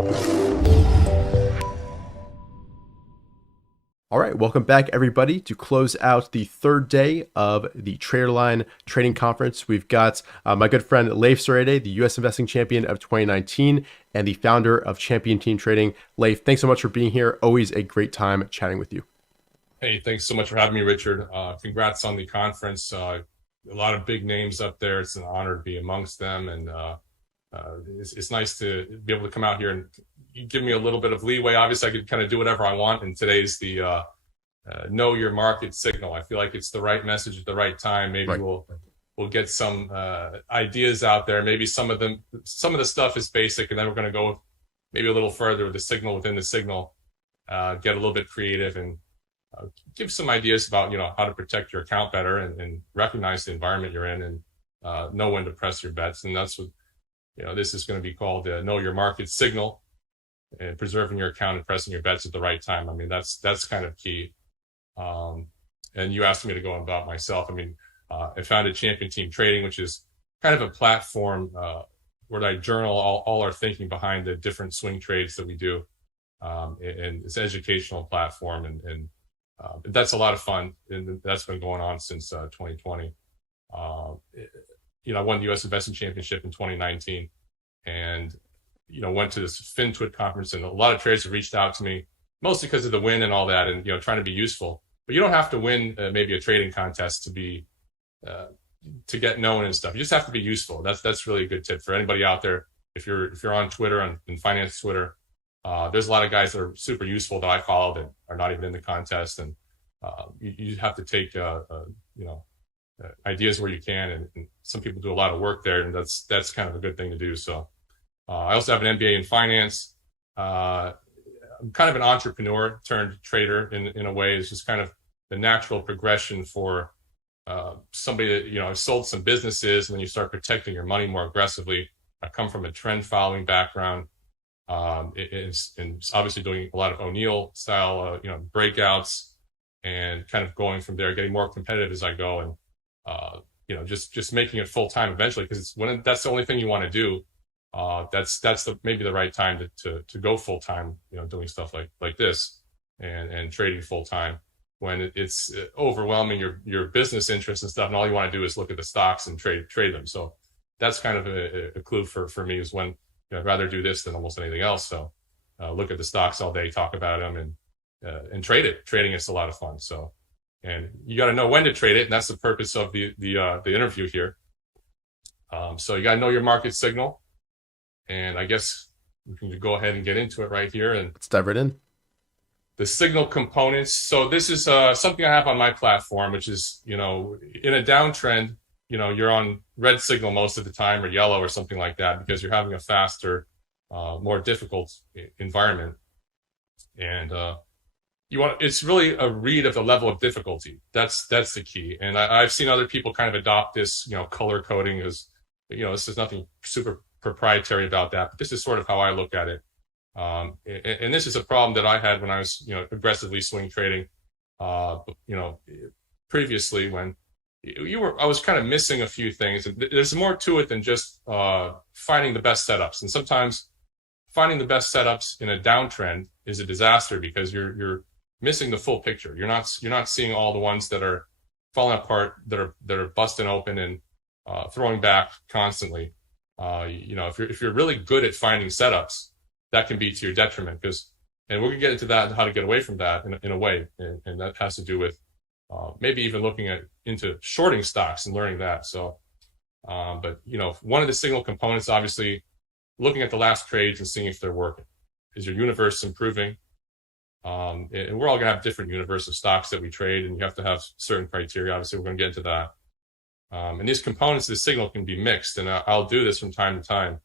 All right, welcome back everybody to close out the third day of the Traderlion Trading Conference. We've got my good friend Leif Soreide, the US Investing Champion of 2019 and the founder of Champion Team Trading. Leif, thanks so much for being here. Always a great time chatting with you. Hey, thanks so much for having me, Richard. Congrats on the conference. A lot of big names up there. It's an honor to be amongst them, and it's nice to be able to come out here and you give me a little bit of leeway. Obviously, I could kind of do whatever I want, and today's the know your market signal. I feel like it's the right message at the right time. Maybe Right. we'll get some ideas out there. Maybe some of the stuff is basic, and then we're going to go maybe a little further with the signal within the signal, get a little bit creative, and give some ideas about how to protect your account better and recognize the environment you're in and know when to press your bets. And that's what this is going to be called know your market signal, and preserving your account and pressing your bets at the right time. I mean, that's kind of key. And you asked me to go about myself. I mean, I founded Champion Team Trading, which is kind of a platform where I journal all our thinking behind the different swing trades that we do. And it's an educational platform, and that's a lot of fun. And that's been going on since 2020. I won the US Investing Championship in 2019 and went to this FinTwit conference, and a lot of traders have reached out to me, mostly because of the win and all that, and trying to be useful. But you don't have to win maybe a trading contest to be to get known and stuff. You just have to be useful. That's really a good tip for anybody out there. If you're on Twitter, in finance Twitter, there's a lot of guys that are super useful that I follow that are not even in the contest, and you have to take ideas where you can, and some people do a lot of work there, and that's kind of a good thing to do. So I also have an MBA in finance. I'm kind of an entrepreneur turned trader in a way. It's just kind of the natural progression for somebody that has sold some businesses, and then you start protecting your money more aggressively. I come from a trend following background. It's obviously doing a lot of O'Neill style breakouts, and kind of going from there, getting more competitive as I go, and just making it full time eventually, because that's the only thing you want to do. That's maybe the right time to go full time, doing stuff like this and trading full time, when it's overwhelming your business interests and stuff, and all you want to do is look at the stocks and trade them. So that's kind of a clue for me, is when I'd rather do this than almost anything else. So look at the stocks all day, talk about them, and trade it. Trading is a lot of fun. So, and you got to know when to trade it, and that's the purpose of the interview here. So you got to know your market signal, and I guess we can go ahead and get into it right here. And let's dive right in. The signal components. So this is something I have on my platform, which is in a downtrend, you're on red signal most of the time, or yellow or something like that, because you're having a faster, more difficult environment. And it's really a read of the level of difficulty. That's the key. And I've seen other people kind of adopt this, color coding as, this is nothing super proprietary about that, but this is sort of how I look at it. And this is a problem that I had when I was, aggressively swing trading, previously, when I was kind of missing a few things. There's more to it than just finding the best setups. And sometimes finding the best setups in a downtrend is a disaster, because you're missing the full picture. You're not seeing all the ones that are falling apart, that are busting open and throwing back constantly. If you're really good at finding setups, that can be to your detriment, and we're gonna get into that and how to get away from that in a way, and that has to do with maybe even looking into shorting stocks and learning that. So, but one of the signal components, obviously, looking at the last trades and seeing if they're working. Is your universe improving? And we're all gonna have different universe of stocks that we trade, and you have to have certain criteria. Obviously, we're gonna get into that. And these components of the signal can be mixed, and I'll do this from time to time.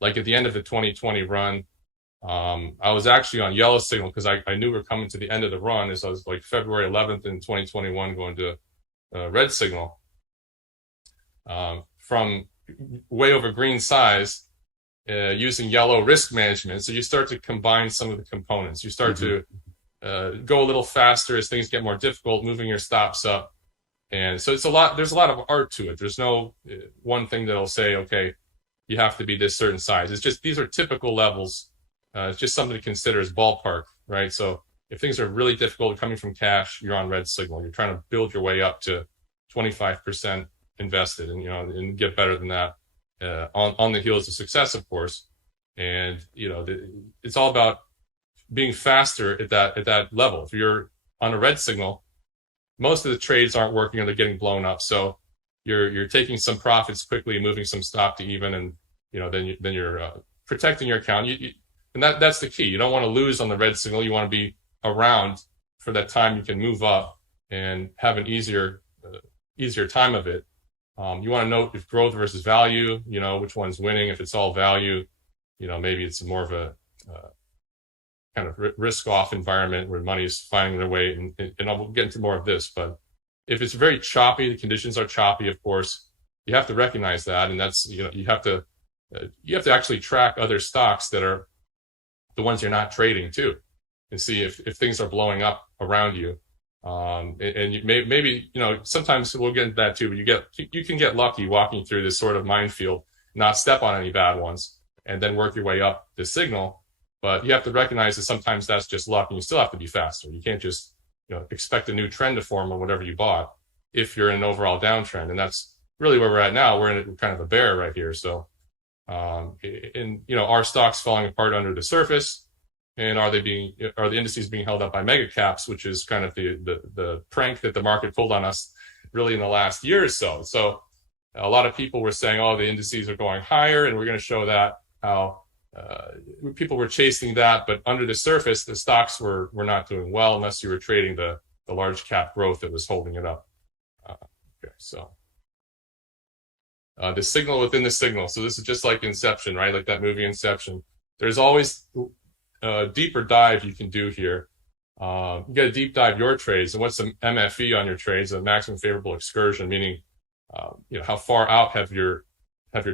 Like at the end of the 2020 run, I was actually on yellow signal, because I knew we were coming to the end of the run, as I was like February 11th in 2021 going to red signal from way over green size, using yellow risk management. So you start to combine some of the components. You start to go a little faster as things get more difficult, moving your stops up. And so there's a lot of art to it. There's no one thing that'll say, okay, you have to be this certain size. It's just, these are typical levels. It's just something to consider as ballpark, right? So if things are really difficult coming from cash, you're on red signal. You're trying to build your way up to 25% invested, and and get better than that on the heels of success, of course. And it's all about being faster at that level. If you're on a red signal, most of the trades aren't working or they're getting blown up. So you're taking some profits quickly, moving some stop to even, and then you're protecting your account. And that's the key. You don't want to lose on the red signal. You want to be around for that time you can move up and have an easier time of it. You want to note if growth versus value, which one's winning. If it's all value, maybe it's more of a kind of risk-off environment where money is finding their way. And I'll get into more of this, but if it's very choppy, the conditions are choppy, of course, you have to recognize that. And that's, you have to actually track other stocks that are the ones you're not trading too, and see if things are blowing up around you. And you maybe, sometimes we'll get into that too, but you can get lucky walking through this sort of minefield, not step on any bad ones, and then work your way up the signal. But you have to recognize that sometimes that's just luck, and you still have to be faster. You can't just, expect a new trend to form on whatever you bought if you're in an overall downtrend. And that's really where we're at now. We're in kind of a bear right here. So, are stocks falling apart under the surface? And are the indices being held up by mega caps, which is kind of the prank that the market pulled on us really in the last year or so. So a lot of people were saying, oh, the indices are going higher, and we're going to show that how people were chasing that, but under the surface, the stocks were not doing well unless you were trading the large cap growth that was holding it up. So the signal within the signal. So this is just like Inception, right? Like that movie Inception. There's always a deeper dive you can do here. You got to deep dive your trades. And what's the MFE on your trades? The maximum favorable excursion, meaning how far out have your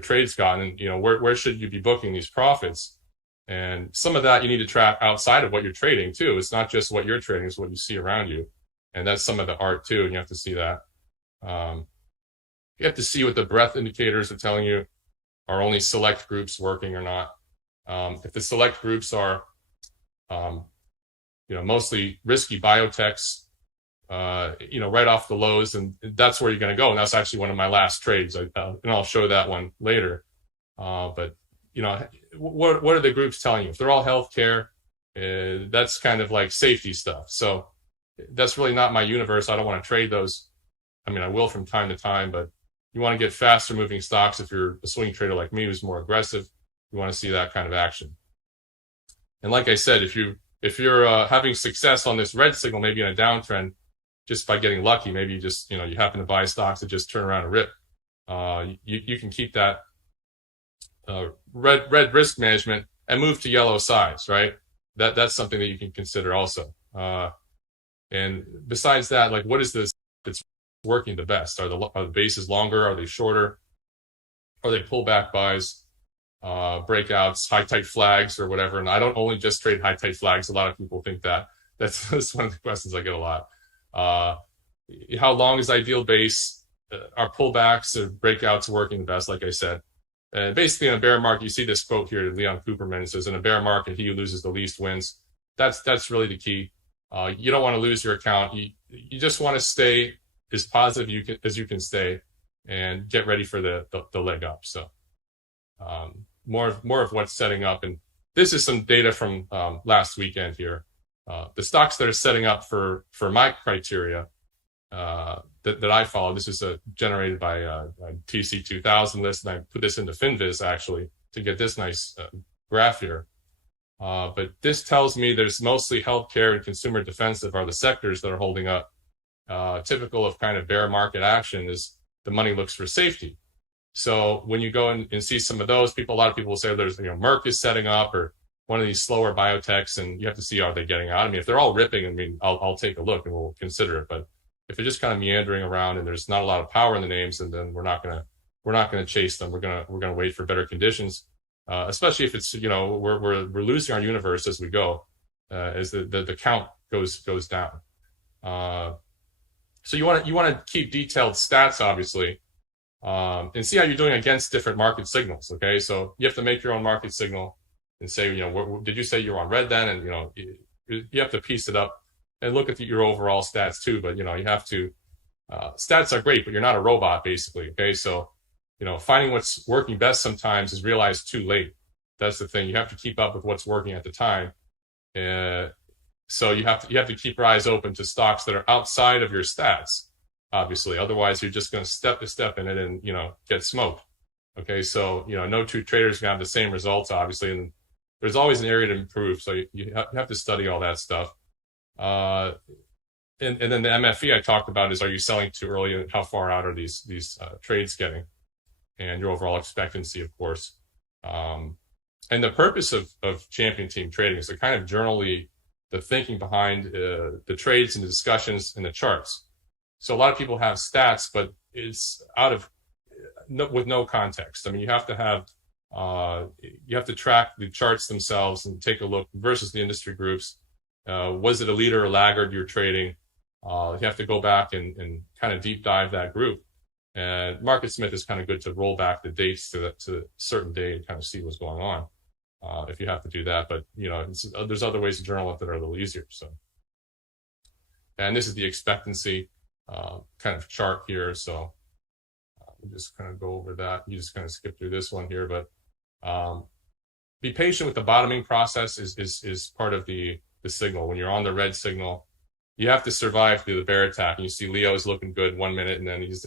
trades gotten, and where should you be booking these profits? And some of that you need to track outside of what you're trading too. It's not just what you're trading, it's what you see around you, and that's some of the art too. And you have to see that. You have to see what the breadth indicators are telling you. Are only select groups working or not? If the select groups are mostly risky biotechs, right off the lows, and that's where you're going to go. And that's actually one of my last trades, and I'll show that one later. But what are the groups telling you? If they're all healthcare, that's kind of like safety stuff. So that's really not my universe. I don't want to trade those. I mean, I will from time to time, but you want to get faster moving stocks. If you're a swing trader like me who's more aggressive, you want to see that kind of action. And like I said, if you're having success on this red signal, maybe in a downtrend, just by getting lucky, maybe you just, you happen to buy stocks that just turn around and rip. You can keep that red risk management and move to yellow size, right? That's something that you can consider also. And besides that, like, what is this that's working the best? Are the bases longer? Are they shorter? Are they pullback buys, breakouts, high tight flags, or whatever? And I don't only just trade high tight flags. A lot of people think that. That's one of the questions I get a lot. How long is ideal base? Are pullbacks or breakouts working the best? Like I said, and basically in a bear market, you see this quote here, Leon Cooperman. It says, "In a bear market, he who loses the least wins." That's really the key. You don't want to lose your account. You just want to stay as positive as you can stay, and get ready for the leg up. So more of what's setting up, and this is some data from last weekend here. The stocks that are setting up for my criteria that I follow. This is generated by a TC 2000 list, and I put this into FinViz actually to get this nice graph here. But this tells me there's mostly healthcare and consumer defensive are the sectors that are holding up. Typical of kind of bear market action is the money looks for safety. So when you go and see some of those people, a lot of people will say there's, Merck is setting up, or one of these slower biotechs, and you have to see, are they getting out? I mean, if th're all ripping, I mean, I'll take a look and we'll consider it. But if they're just kind of meandering around and there's not a lot of power in the names, and then we're not gonna chase them. We're gonna wait for better conditions, especially if it's, we're losing our universe as we go, as the count goes down. So you want to keep detailed stats, obviously, and see how you're doing against different market signals. Okay, so you have to make your own market signal and say, did you say you're on red then? And you have to piece it up and look at your overall stats too. But you have to. Stats are great, but you're not a robot, basically. Okay, so finding what's working best sometimes is realized too late. That's the thing. You have to keep up with what's working at the time. So you have to keep your eyes open to stocks that are outside of your stats, obviously. Otherwise, you're just going to step in it and get smoked. Okay, so no two traders can have the same results, obviously, and there's always an area to improve. So you have to study all that stuff. And then the MFE I talked about is, are you selling too early, and how far out are these trades getting, and your overall expectancy, of course. And the purpose of champion team trading is to kind of journally the thinking behind the trades and the discussions and the charts. So a lot of people have stats, but it's with no context. I mean, you have to track the charts themselves and take a look versus the industry groups. Was it a leader or laggard you're trading? You have to go back and kind of deep dive that group. And Market Smith is kind of good to roll back the dates to a certain day and kind of see what's going on. If you have to do that, but there's other ways to journal it that are a little easier. So, and this is the expectancy kind of chart here. So we'll just kind of go over that. You just kind of skip through this one here, but be patient with the bottoming process is part of the signal. When you're on the red signal, you have to survive through the bear attack. And you see Leo's looking good 1 minute, and then he's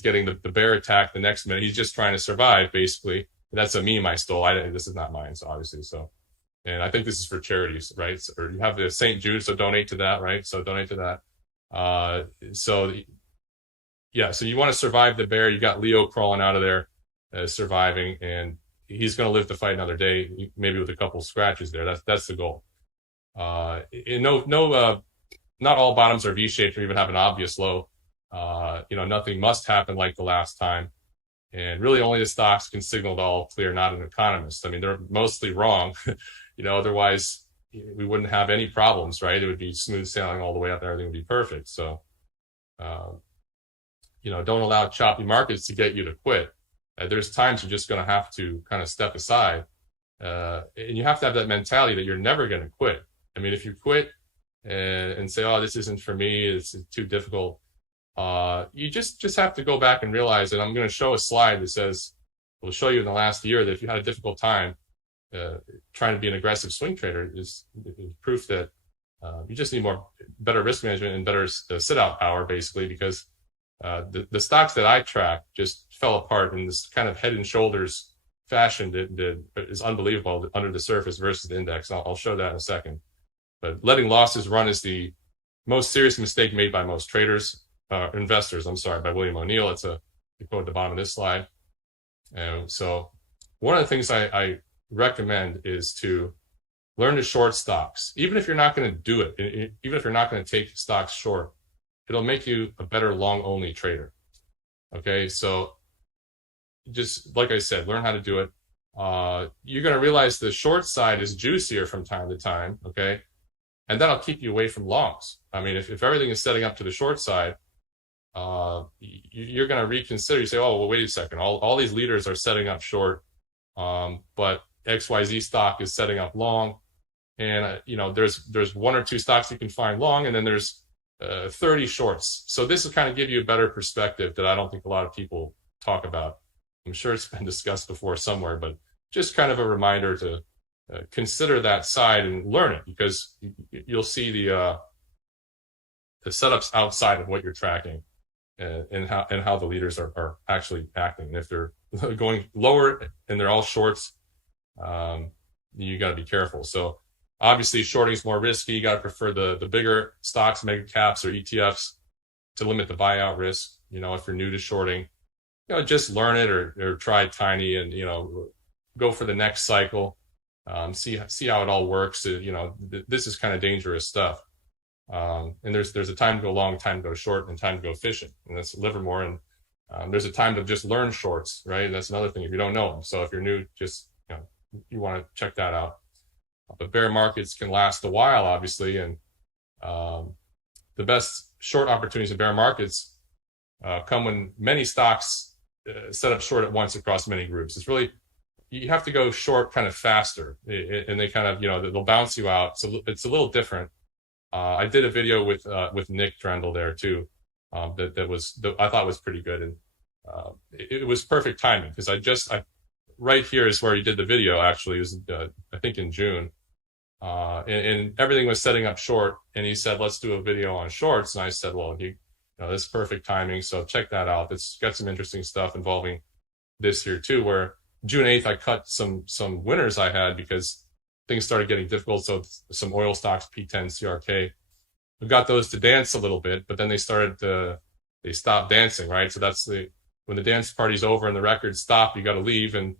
getting the bear attack the next minute. He's just trying to survive, basically. And that's a meme I stole. This is not mine, so obviously. So, and I think this is for charities, right? Or you have the St. Jude, so donate to that, right? So donate to that. So you want to survive the bear. You got Leo crawling out of there, surviving, and he's going to live to fight another day, maybe with a couple scratches there. That's the goal. Not all bottoms are V-shaped or even have an obvious low. Nothing must happen like the last time. And really only the stocks can signal the all clear, not an economist. I mean, they're mostly wrong. Otherwise we wouldn't have any problems, right? It would be smooth sailing all the way up and everything would be perfect. So, don't allow choppy markets to get you to quit. There's times you're just going to have to kind of step aside. And you have to have that mentality that you're never going to quit. I mean, if you quit and say, oh, this isn't for me, it's too difficult, you just have to go back and realize that I'm going to show a slide that says, we'll show you in the last year that if you had a difficult time trying to be an aggressive swing trader, is proof that you just need better risk management and better sit-out power, basically, because the stocks that I track just fell apart in this kind of head and shoulders fashion that is unbelievable under the surface versus the index. I'll show that in a second. But letting losses run is the most serious mistake made by most investors, by William O'Neill. It's a quote at the bottom of this slide. So one of the things I recommend is to learn to short stocks. Even if you're not going to do it, even if you're not going to take stocks short, it'll make you a better long-only trader. Okay, so just like I said, learn how to do it. You're going to realize the short side is juicier from time to time, okay? And that'll keep you away from longs. I mean, if everything is setting up to the short side, you're going to reconsider. You say, oh, well, wait a second. All these leaders are setting up short, but XYZ stock is setting up long. And, there's one or two stocks you can find long, and then there's 30 shorts. So this will kind of give you a better perspective that I don't think a lot of people talk about. I'm sure it's been discussed before somewhere, but just kind of a reminder to consider that side and learn it, because you'll see the setups outside of what you're tracking and how the leaders are actually acting. And if they're going lower and they're all shorts, you got to be careful. So obviously shorting is more risky. You got to prefer the bigger stocks, mega caps or ETFs to limit the buyout risk. If you're new to shorting, just learn it or try tiny and, go for the next cycle. See how it all works. This is kind of dangerous stuff. And there's a time to go long, time to go short, and time to go fishing. And that's Livermore. And there's a time to just learn shorts, right? And that's another thing if you don't know them. So if you're new, just, you want to check that out. But bear markets can last a while, obviously. And the best short opportunities in bear markets come when many stocks set up short at once across many groups. It's really, you have to go short kind of faster, and they kind of, they'll bounce you out. So it's a little different. I did a video with Nick Drendel there too. That I thought was pretty good, and it was perfect timing because right here is where he did the video. Actually, it was I think in June, and everything was setting up short. And he said, "Let's do a video on shorts." And I said, "Well, this is perfect timing. So check that out. It's got some interesting stuff involving this here too. Where June 8th, I cut some winners I had because things started getting difficult. So some oil stocks, P10, CRK, we got those to dance a little bit, but then they stopped dancing, right? So that's when the dance party's over and the records stop, you got to leave. And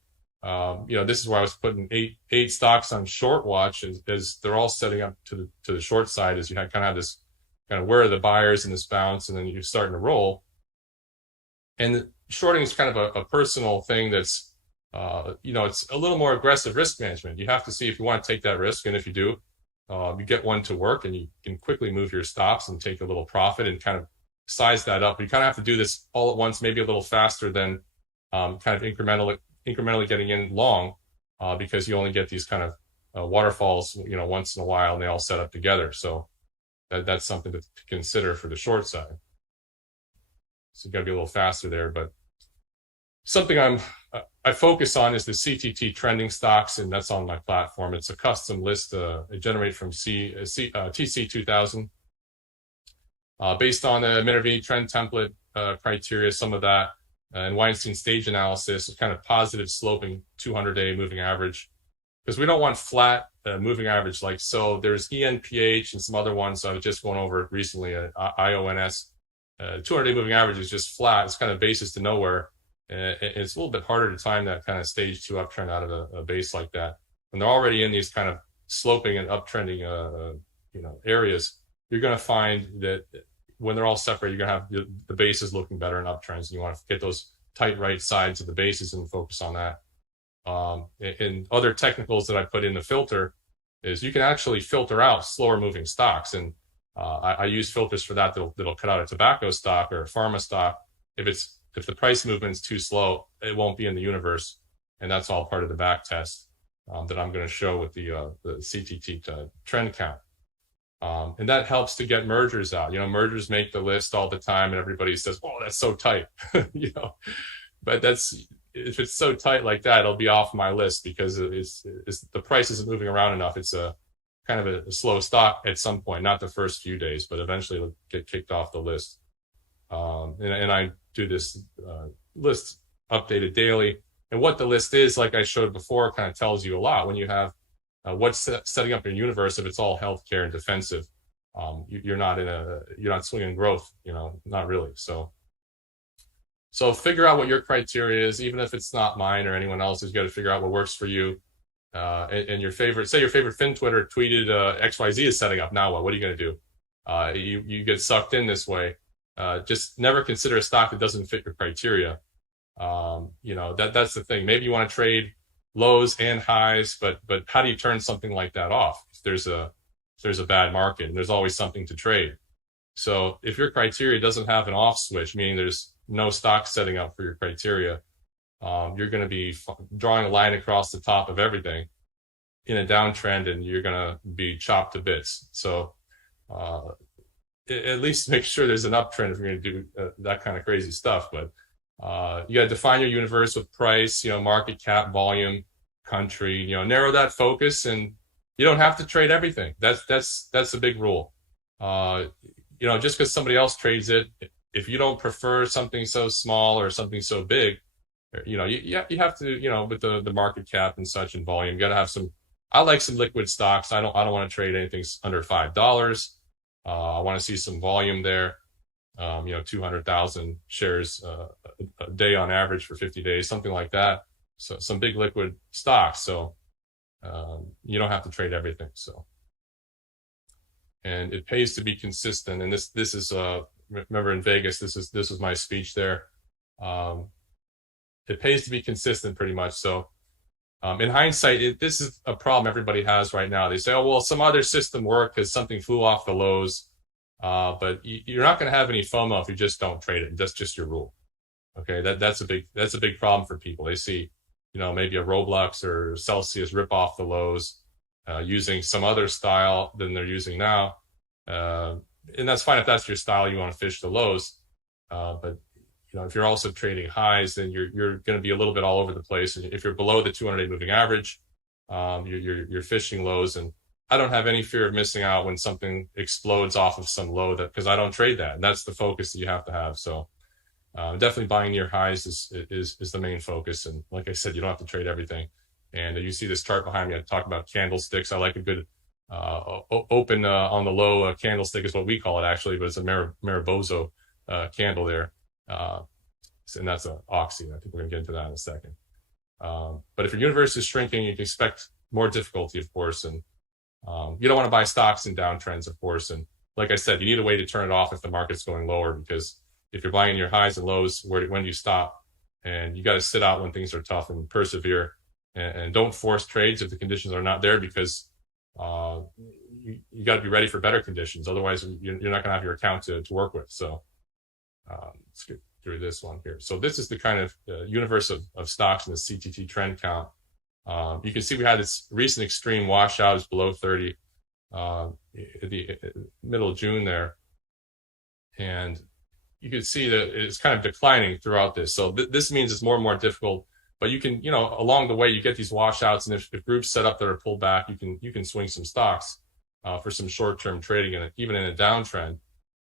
this is where I was putting eight stocks on short watch as they're all setting up to the short side, as you kind of have this kind of where are the buyers in this bounce, and then you're starting to roll. And shorting is kind of a personal thing that's, it's a little more aggressive risk management. You have to see if you want to take that risk, and if you do, you get one to work, and you can quickly move your stops and take a little profit and kind of size that up. You kind of have to do this all at once, maybe a little faster than kind of incrementally getting in long, because you only get these kind of waterfalls, once in a while, and they all set up together. So that's something to consider for the short side. So you got to be a little faster there. But something I focus on is the CTT trending stocks, and that's on my platform. It's a custom list I generate from TC2000, based on the Minervini trend template criteria, some of that, and Weinstein stage analysis, kind of positive sloping 200-day moving average, because we don't want flat moving average like so. There's ENPH and some other ones I was just going over recently, IONS. 200-day moving average is just flat. It's kind of basis to nowhere. It's a little bit harder to time that kind of stage 2 uptrend out of a base like that. When they're already in these kind of sloping and uptrending areas, you're going to find that when they're all separate, you're going to have the bases looking better in uptrends. And you want to get those tight right sides of the bases and focus on that. And other technicals that I put in the filter is you can actually filter out slower moving stocks. And I use filters for that that'll cut out a tobacco stock or a pharma stock. If the price movement's too slow, it won't be in the universe. And that's all part of the back test that I'm going to show with the CTT trend count. And that helps to get mergers out. Mergers make the list all the time, and everybody says, "Oh, that's so tight," But if it's so tight like that, it'll be off my list because the price isn't moving around enough. It's a kind of a slow stock at some point, not the first few days, but eventually it'll get kicked off the list. And I do this list updated daily. And what the list is, like I showed before, kind of tells you a lot. When you have what's setting up your universe, if it's all healthcare and defensive, you're not swinging growth, not really. So figure out what your criteria is, even if it's not mine or anyone else's. You got to figure out what works for you. And your favorite Fin Twitter tweeted XYZ is setting up. Now what? What are you going to do? You get sucked in this way. Just never consider a stock that doesn't fit your criteria. That's the thing. Maybe you want to trade lows and highs, but how do you turn something like that off? If there's a bad market, and there's always something to trade. So if your criteria doesn't have an off switch, meaning there's no stock setting up for your criteria, you're going to be drawing a line across the top of everything in a downtrend, and you're going to be chopped to bits. So at least make sure there's an uptrend if you're going to do that kind of crazy stuff. But you got to define your universe with price, market cap, volume, country, narrow that focus, and you don't have to trade everything. That's a big rule. Just because somebody else trades it, if you don't prefer something so small or something so big, you have to, with the market cap and such and volume, you got to have some. I like some liquid stocks. I don't want to trade anything under $5. I want to see some volume there. 200,000 shares a day on average for 50 days, something like that. So some big liquid stocks. So you don't have to trade everything. So, and it pays to be consistent. And this is remember in Vegas, this was my speech there. It pays to be consistent pretty much. So in hindsight, this is a problem everybody has right now. They say, "Oh, well, some other system worked because something flew off the lows." But you're not going to have any FOMO if you just don't trade it. That's just your rule. Okay, that's a big problem for people. They see, maybe a Roblox or Celsius rip off the lows using some other style than they're using now, and that's fine if that's your style. You want to fish the lows, but if you're also trading highs, then you're going to be a little bit all over the place. And if you're below the 200-day moving average, you're fishing lows. And I don't have any fear of missing out when something explodes off of some low, because I don't trade that. And that's the focus that you have to have. So definitely buying near highs is the main focus. And like I said, you don't have to trade everything. And you see this chart behind me. I talk about candlesticks. I like a good open on the low candlestick is what we call it, actually, but it's a Mariboso candle there. And that's an oxy. I think we're going to get into that in a second. But if your universe is shrinking, you can expect more difficulty, of course. And you don't want to buy stocks in downtrends, of course. And like I said, you need a way to turn it off if the market's going lower, because if you're buying in your highs and lows, when do you stop? And you got to sit out when things are tough and persevere, and don't force trades if the conditions are not there, because you got to be ready for better conditions. Otherwise, you're not going to have your account to work with. So let's get through this one here. So this is the kind of universe of stocks in the CTT trend count. You can see we had this recent extreme washout is below 30 at the middle of June there. And you can see that it's kind of declining throughout this. So this means it's more and more difficult. But you can, along the way, you get these washouts, and if groups set up that are pulled back, you can swing some stocks for some short-term trading, and even in a downtrend.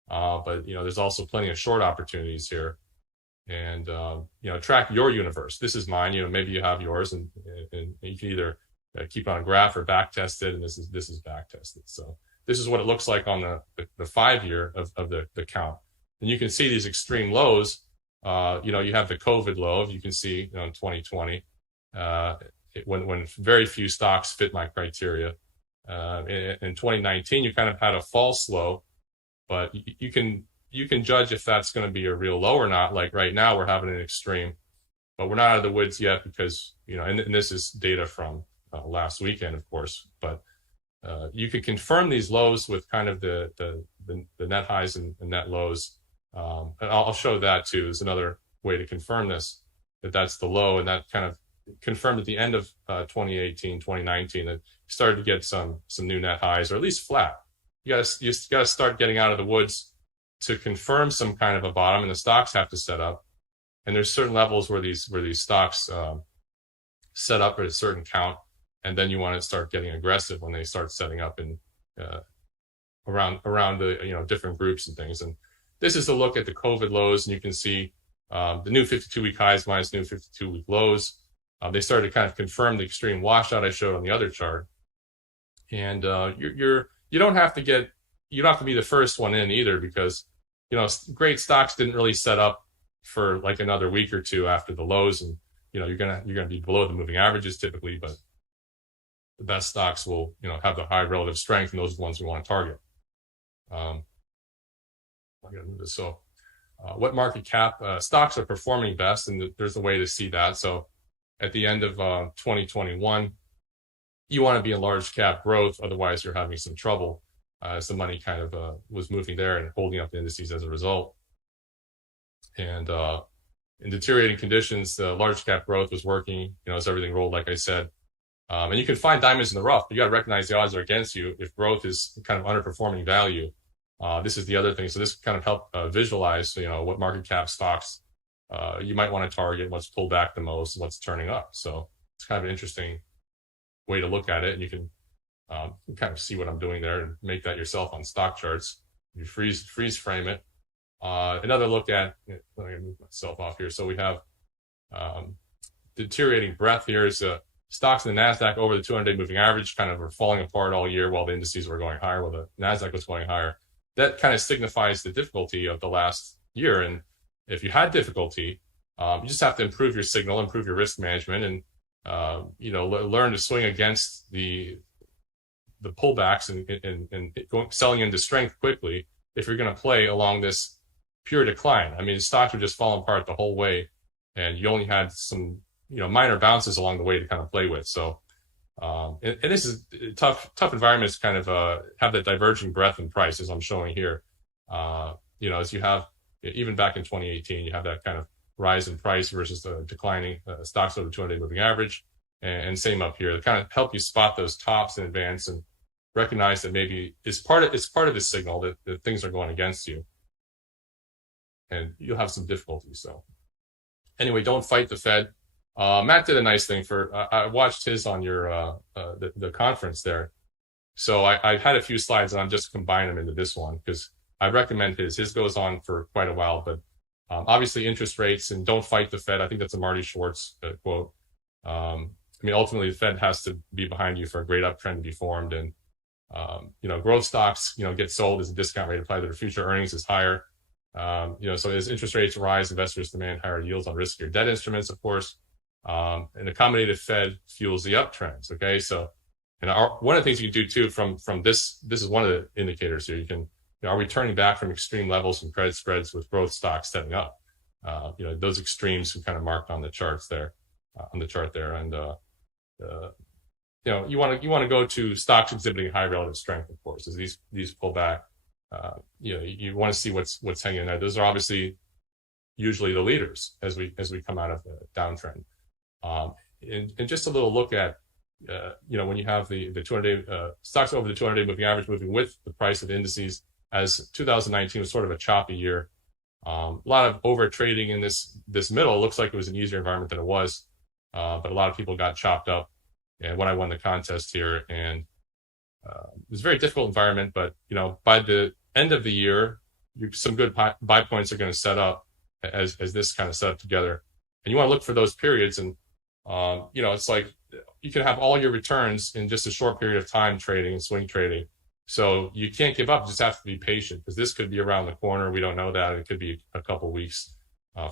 But there's also plenty of short opportunities here, and track your universe. This is mine. Maybe you have yours, and you can either keep it on a graph or back test it, and this is back tested. So this is what it looks like on the 5-year of the count, and you can see these extreme lows. You have the COVID low, you can see, in 2020, when very few stocks fit my criteria. In 2019, you kind of had a false low, but you can judge if that's going to be a real low or not. Like right now, we're having an extreme, but we're not out of the woods yet, because, and this is data from last weekend, of course, but you could confirm these lows with kind of the net highs and net lows. And I'll show that too. Is another way to confirm that's the low, and that kind of confirmed at the end of 2018, 2019 that you started to get some new net highs, or at least flat. You gotta start getting out of the woods to confirm some kind of a bottom, and the stocks have to set up. And there's certain levels where these stocks set up at a certain count, and then you want to start getting aggressive when they start setting up in around the different groups and things. And this is a look at the COVID lows, and you can see the new 52-week highs minus new 52-week lows. They started to kind of confirm the extreme washout I showed on the other chart. And you don't have to be the first one in either, because great stocks didn't really set up for like another week or two after the lows, and you're gonna be below the moving averages typically, but the best stocks will have the high relative strength, and those are the ones we want to target. I gotta move this. So, what market cap stocks are performing best, and there's a way to see that. So, at the end of 2021, you want to be in large cap growth, otherwise you're having some trouble, as the money kind of was moving there and holding up the indices as a result. And in deteriorating conditions, large cap growth was working, as everything rolled, like I said. And you can find diamonds in the rough, but you got to recognize the odds are against you if growth is kind of underperforming value. This is the other thing. So this kind of help visualize, what market cap stocks you might want to target, what's pulled back the most, what's turning up. So it's kind of an interesting way to look at it. And you can kind of see what I'm doing there and make that yourself on stock charts. You freeze frame it. Another look at, I'm going to move myself off here. So we have deteriorating breadth here is stocks in the NASDAQ over the 200-day moving average kind of were falling apart all year while the indices were going higher, while the NASDAQ was going higher. That kind of signifies the difficulty of the last year. And if you had difficulty, you just have to improve your signal, improve your risk management, and learn to swing against the pullbacks and selling into strength quickly if you're going to play along this pure decline. I mean, stocks were just falling apart the whole way, and you only had some minor bounces along the way to kind of play with. So and this is a tough environment to kind of have that diverging breadth and price, as I'm showing here. As you have, even back in 2018, you have that kind of rise in price versus the declining stocks over the 200-day moving average. And same up here, to kind of help you spot those tops in advance and recognize that maybe it's part of this signal that things are going against you, and you'll have some difficulty. So anyway, don't fight the Fed. Matt did a nice thing I watched his on your the conference there. So I had a few slides and I'm just combining them into this one because I recommend his. His goes on for quite a while, but obviously interest rates and don't fight the Fed. I think that's a Marty Schwartz quote. Ultimately the Fed has to be behind you for a great uptrend to be formed, and growth stocks, get sold as a discount rate applied to their future earnings is higher. So as interest rates rise, investors demand higher yields on riskier debt instruments, of course. An accommodative Fed fuels the uptrends. Okay, so one of the things you can do too from this is one of the indicators here. You can, are we turning back from extreme levels from credit spreads with growth stocks stepping up? Those extremes we kind of marked on the charts there, and you want to go to stocks exhibiting high relative strength, of course, as these pull back. You want to see what's hanging in there. Those are obviously usually the leaders as we come out of the downtrend. And just a little look at, when you have the 200-day stocks over the 200-day moving average moving with the price of indices, as 2019 was sort of a choppy year. A lot of overtrading in this middle. It looks like it was an easier environment than it was, but a lot of people got chopped up. And when I won the contest here, and it was a very difficult environment, but by the end of the year, some good buy points are going to set up as this kind of set up together. And you want to look for those periods, and it's like you can have all your returns in just a short period of time trading and swing trading. So you can't give up; you just have to be patient, because this could be around the corner. We don't know that. It could be a couple weeks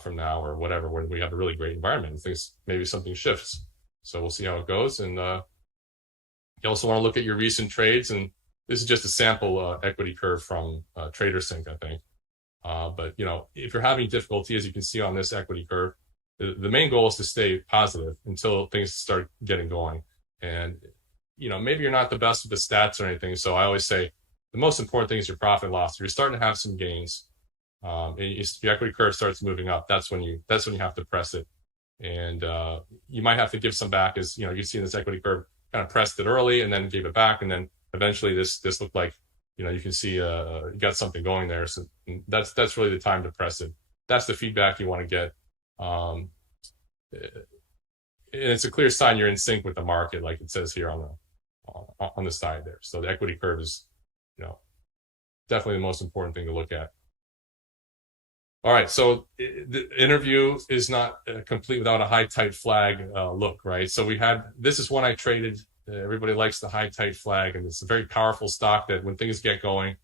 from now or whatever, when we have a really great environment and things, maybe something shifts. So we'll see how it goes. And you also want to look at your recent trades, and this is just a sample equity curve from TraderSync, I think. But if you're having difficulty, as you can see on this equity curve, the main goal is to stay positive until things start getting going. And maybe you're not the best with the stats or anything. So I always say the most important thing is your profit and loss. If you're starting to have some gains, and your equity curve starts moving up, that's when you have to press it. And you might have to give some back, as you see in this equity curve, kind of pressed it early and then gave it back, and then eventually this looked like you can see you got something going there. So that's really the time to press it. That's the feedback you want to get, and it's a clear sign you're in sync with the market, like it says here on the side there. So the equity curve is definitely the most important thing to look at. All right, so the interview is not complete without a high tight flag look, right? So this is one I traded. Everybody likes the high tight flag, and it's a very powerful stock that when things get going,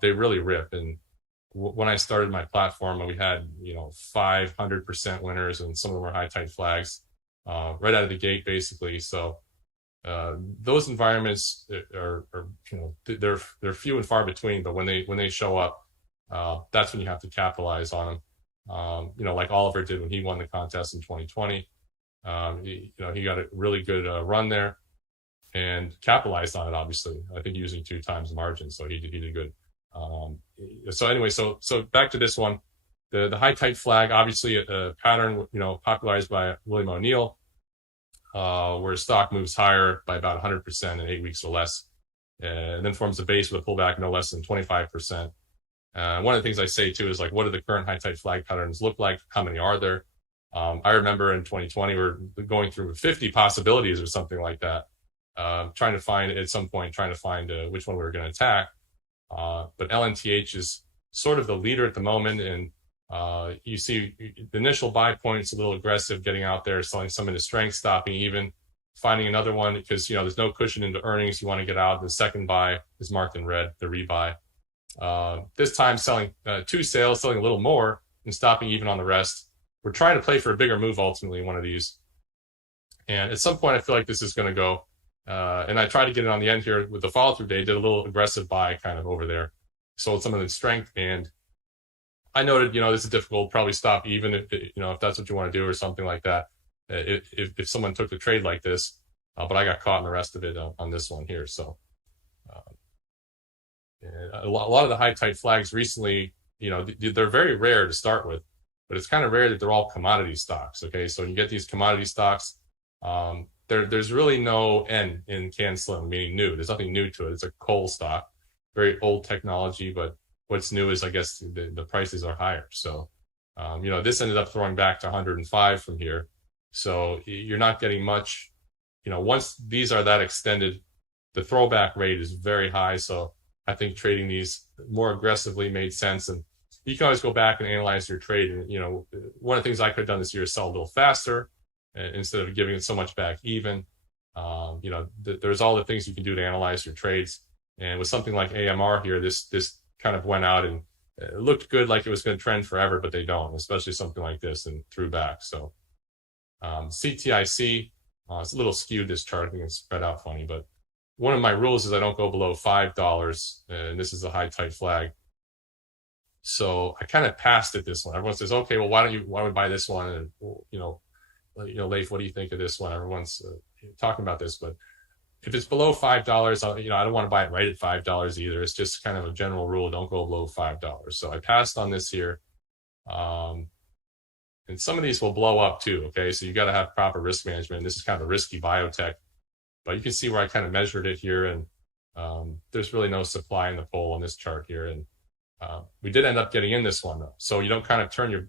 they really rip. And when I started my platform, we had 500% winners, and some of them were high tight flags right out of the gate, basically. So those environments are they're few and far between, but when they show up, that's when you have to capitalize on them. Like Oliver did when he won the contest in 2020. He got a really good run there and capitalized on it, obviously. I think using 2 times the margin, so he did good. So anyway, so back to this one. The high tight flag, obviously a pattern, popularized by William O'Neill, where stock moves higher by about 100% in 8 weeks or less, and then forms a base with a pullback no less than 25%. One of the things I say too is, like, what do the current high tight flag patterns look like? How many are there? I remember in 2020, we were going through 50 possibilities or something like that, trying to find which one we were going to attack. But LNTH is sort of the leader at the moment. And you see the initial buy point's a little aggressive, getting out there, selling some into strength, stopping even, finding another one because, there's no cushion into earnings. You want to get out. The second buy is marked in red, the rebuy. This time selling 2 sales, selling a little more and stopping even on the rest. We're trying to play for a bigger move ultimately in one of these. And at some point, I feel like this is going to go. And I tried to get it on the end here with the follow through day, did a little aggressive buy kind of over there, sold some of the strength. And I noted, this is difficult, probably stop even if that's what you want to do or something like that. If someone took the trade like this, but I got caught in the rest of it on this one here. So A lot of the high tide flags recently, they're very rare to start with, but it's kind of rare that they're all commodity stocks. Okay, so when you get these commodity stocks, there's really no N in CanSlim, meaning new. There's nothing new to it. It's a coal stock, very old technology, but what's new is, I guess, the prices are higher. So, this ended up throwing back to 105 from here. So you're not getting much. Once these are that extended, the throwback rate is very high. So I think trading these more aggressively made sense. And you can always go back and analyze your trade. And, one of the things I could have done this year is sell a little faster instead of giving it so much back even. There's all the things you can do to analyze your trades. And with something like AMR here, this kind of went out and it looked good, like it was going to trend forever, but they don't, especially something like this, and threw back. So CTIC, it's a little skewed, this chart. I think it's spread out funny, but one of my rules is I don't go below $5, and this is a high tight flag. So I kind of passed at this one. Everyone says, okay, well, why don't we buy this one? And, Leif, what do you think of this one? Everyone's talking about this, but if it's below $5, I don't want to buy it right at $5 either. It's just kind of a general rule. Don't go below $5. So I passed on this here. And some of these will blow up too. Okay. So you got to have proper risk management. This is kind of a risky biotech, but you can see where I kind of measured it here, and there's really no supply in the pole on this chart here. And we did end up getting in this one though. So you don't turn your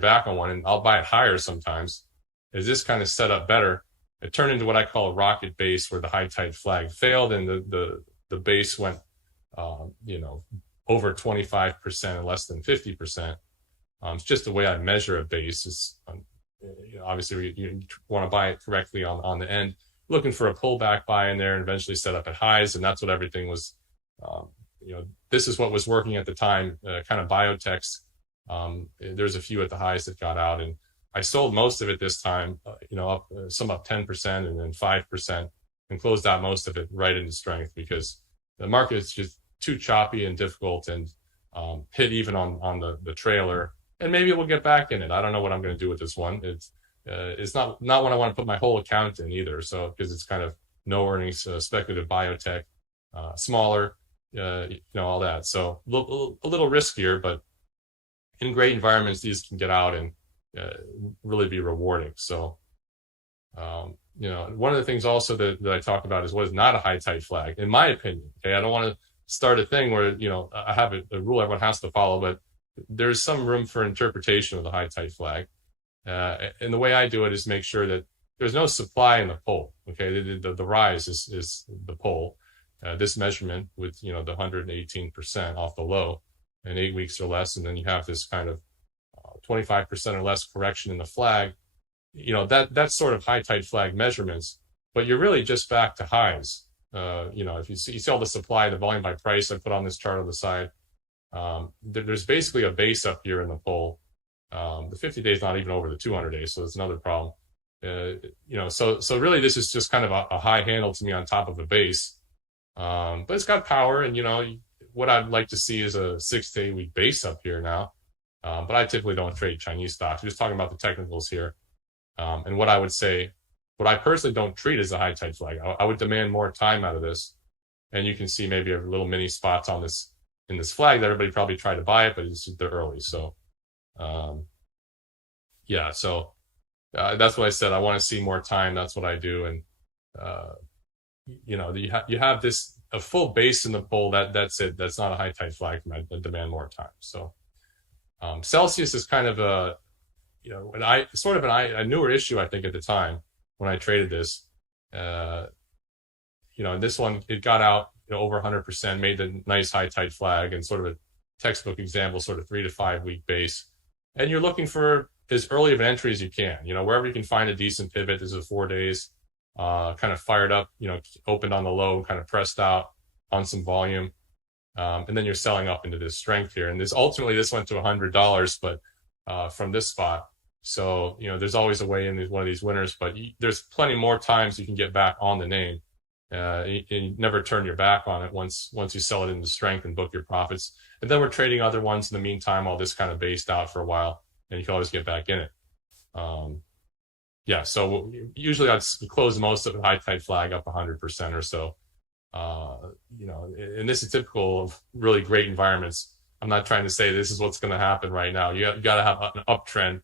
back on one, and I'll buy it higher sometimes. Is this kind of set up better? It turned into what I call a rocket base, where the high tide flag failed and the base went, over 25% and less than 50%. It's just the way I measure a base. Is obviously you want to buy it correctly on the end, looking for a pullback buy in there and eventually set up at highs. And that's what everything was, this is what was working at the time, kind of biotechs. There's a few at the highs that got out, and I sold most of it this time, some up 10% and then 5%, and closed out most of it right into strength, because the market is just too choppy and difficult, and hit even on the trailer. And maybe we'll get back in it. I don't know what I'm going to do with this one. It's not what I want to put my whole account in either. So, because it's kind of no earnings, speculative biotech, smaller, all that. So a little riskier, but in great environments, these can get out and really be rewarding. So, one of the things also that I talk about is what is not a high tide flag, in my opinion. Okay, I don't want to start a thing where I have a rule everyone has to follow, but there's some room for interpretation of the high tide flag. And the way I do it is make sure that there's no supply in the pole. Okay, the rise is the pole. This measurement with the 118% off the low in 8 weeks or less, and then you have this kind of 25% or less correction in the flag. That's sort of high tide flag measurements, but you're really just back to highs. If you see all the supply, the volume by price I put on this chart on the side, there's basically a base up here in the pole. The 50 days not even over the 200 days, so that's another problem. So really this is just kind of a high handle to me on top of a base, but it's got power. And what I'd like to see is a 6 to 8 week base up here now. But I typically don't trade Chinese stocks. We're just talking about the technicals here. And what I would say, what I personally don't treat as a high tide flag. I would demand more time out of this. And you can see maybe a little mini spots on this, in this flag, that everybody probably tried to buy it, but they're early. So, that's what I said. I want to see more time. That's what I do. And, you have a full base in the pole. That's it. That's not a high tide flag. I demand more time. So, Celsius is kind of a newer issue, I think, at the time when I traded this. And this one, it got out over 100%, made the nice high tide flag, and sort of a textbook example, sort of 3 to 5 week base. And you're looking for as early of an entry as you can, wherever you can find a decent pivot. This is 4 days, kind of fired up, opened on the low, kind of pressed out on some volume. And then you're selling up into this strength here. And ultimately this went to $100, but from this spot. So, there's always a way in one of these winners, but there's plenty more times you can get back on the name. You never turn your back on it once you sell it into strength and book your profits. And then we're trading other ones in the meantime, while this kind of based out for a while, and you can always get back in it. So usually I'd close most of the high tide flag up 100% or so. and this is typical of really great environments. I'm not trying to say this is what's going to happen right now. You got to have an uptrend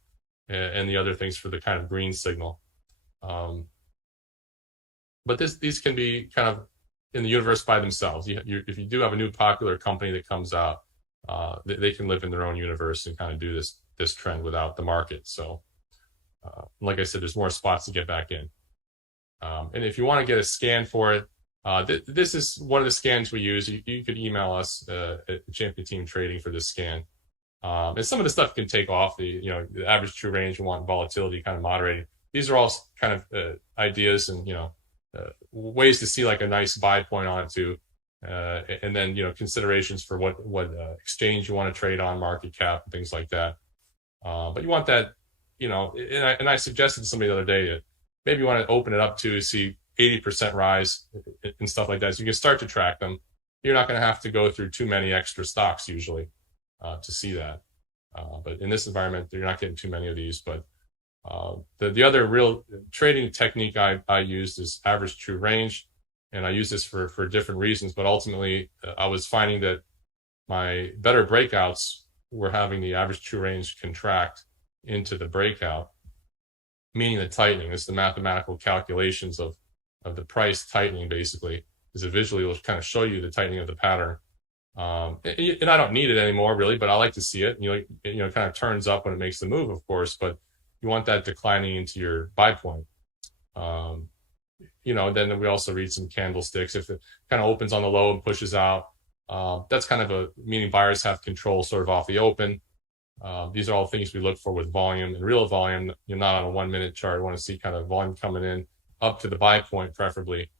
and the other things for the kind of green signal. But these can be kind of in the universe by themselves. If you do have a new popular company that comes out, they can live in their own universe and kind of do this trend without the market. So, like I said, there's more spots to get back in. And if you want to get a scan for it, this is one of the scans we use. You could email us at Champion Team Trading for this scan. And some of the stuff can take off the average true range. You want volatility kind of moderating. These are all kind of ideas and ways to see like a nice buy point on it too. And then considerations for what exchange you want to trade on, market cap, things like that. But you want that, and I suggested to somebody the other day that maybe you want to open it up to see 80% rise and stuff like that. So you can start to track them. You're not going to have to go through too many extra stocks usually to see that. But in this environment, you're not getting too many of these. But the other real trading technique I used is average true range. And I use this for different reasons. But ultimately, I was finding that my better breakouts were having the average true range contract into the breakout, meaning the tightening. It's the mathematical calculations of the price tightening, basically, is it visually will kind of show you the tightening of the pattern. And I don't need it anymore, really, but I like to see it. It kind of turns up when it makes the move, of course, but you want that declining into your buy point. Then we also read some candlesticks. If it kind of opens on the low and pushes out, that's kind of meaning buyers have control sort of off the open. These are all things we look for with volume and real volume. You're not on a 1 minute chart. You want to see kind of volume coming in up to the buy point, preferably,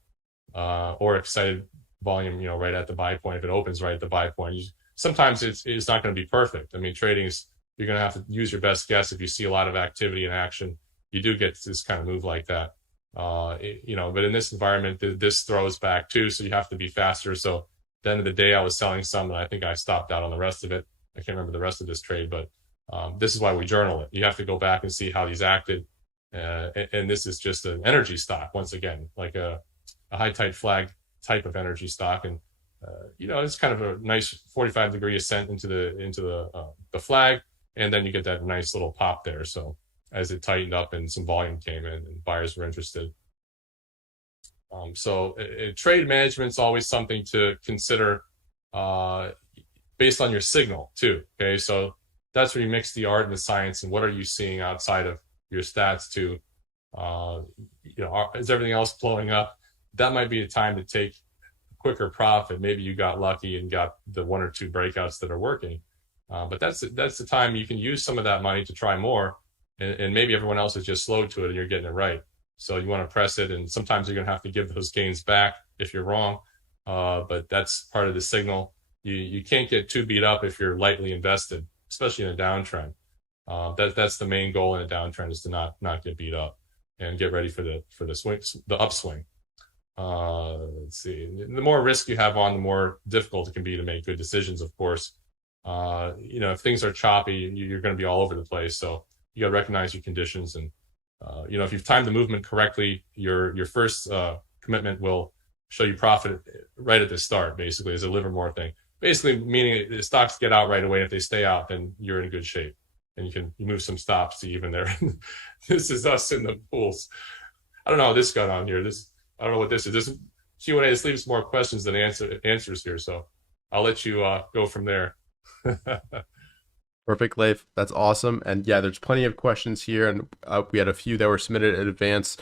or excited volume, right at the buy point. If it opens right at the buy point, sometimes it's not going to be perfect. I mean, you're going to have to use your best guess. If you see a lot of activity and action, you do get this kind of move like that. But in this environment, this throws back too, so you have to be faster. So at the end of the day, I was selling some, and I think I stopped out on the rest of it. I can't remember the rest of this trade, but this is why we journal it. You have to go back and see how these acted. And this is just an energy stock, once again, like a high tide flag type of energy stock. And, it's kind of a nice 45-degree ascent into the flag. And then you get that nice little pop there. So as it tightened up and some volume came in and buyers were interested. Trade management is always something to consider based on your signal too. Okay, so that's where you mix the art and the science, and what are you seeing outside of your stats too. Is everything else blowing up? That might be a time to take a quicker profit. Maybe you got lucky and got the 1 or 2 breakouts that are working. But that's the time you can use some of that money to try more, and maybe everyone else is just slow to it and you're getting it right. So you want to press it, and sometimes you're going to have to give those gains back if you're wrong. But that's part of the signal. You can't get too beat up if you're lightly invested, especially in a downtrend. That's the main goal in a downtrend, is to not get beat up and get ready for the swing, the upswing. Let's see. The more risk you have on, the more difficult it can be to make good decisions, of course. If things are choppy, you're going to be all over the place. So you got to recognize your conditions. And, if you've timed the movement correctly, your first commitment will show you profit right at the start, basically, as a Livermore thing. Basically, meaning the stocks get out right away. If they stay out, then you're in good shape. And you move some stops to even there. This is us in the pools. I don't know how this got on here. I don't know what this is. This Q&A, this leaves more questions than answers here. So I'll let you go from there. Perfect, Leif. That's awesome. And yeah, there's plenty of questions here, and we had a few that were submitted in advance.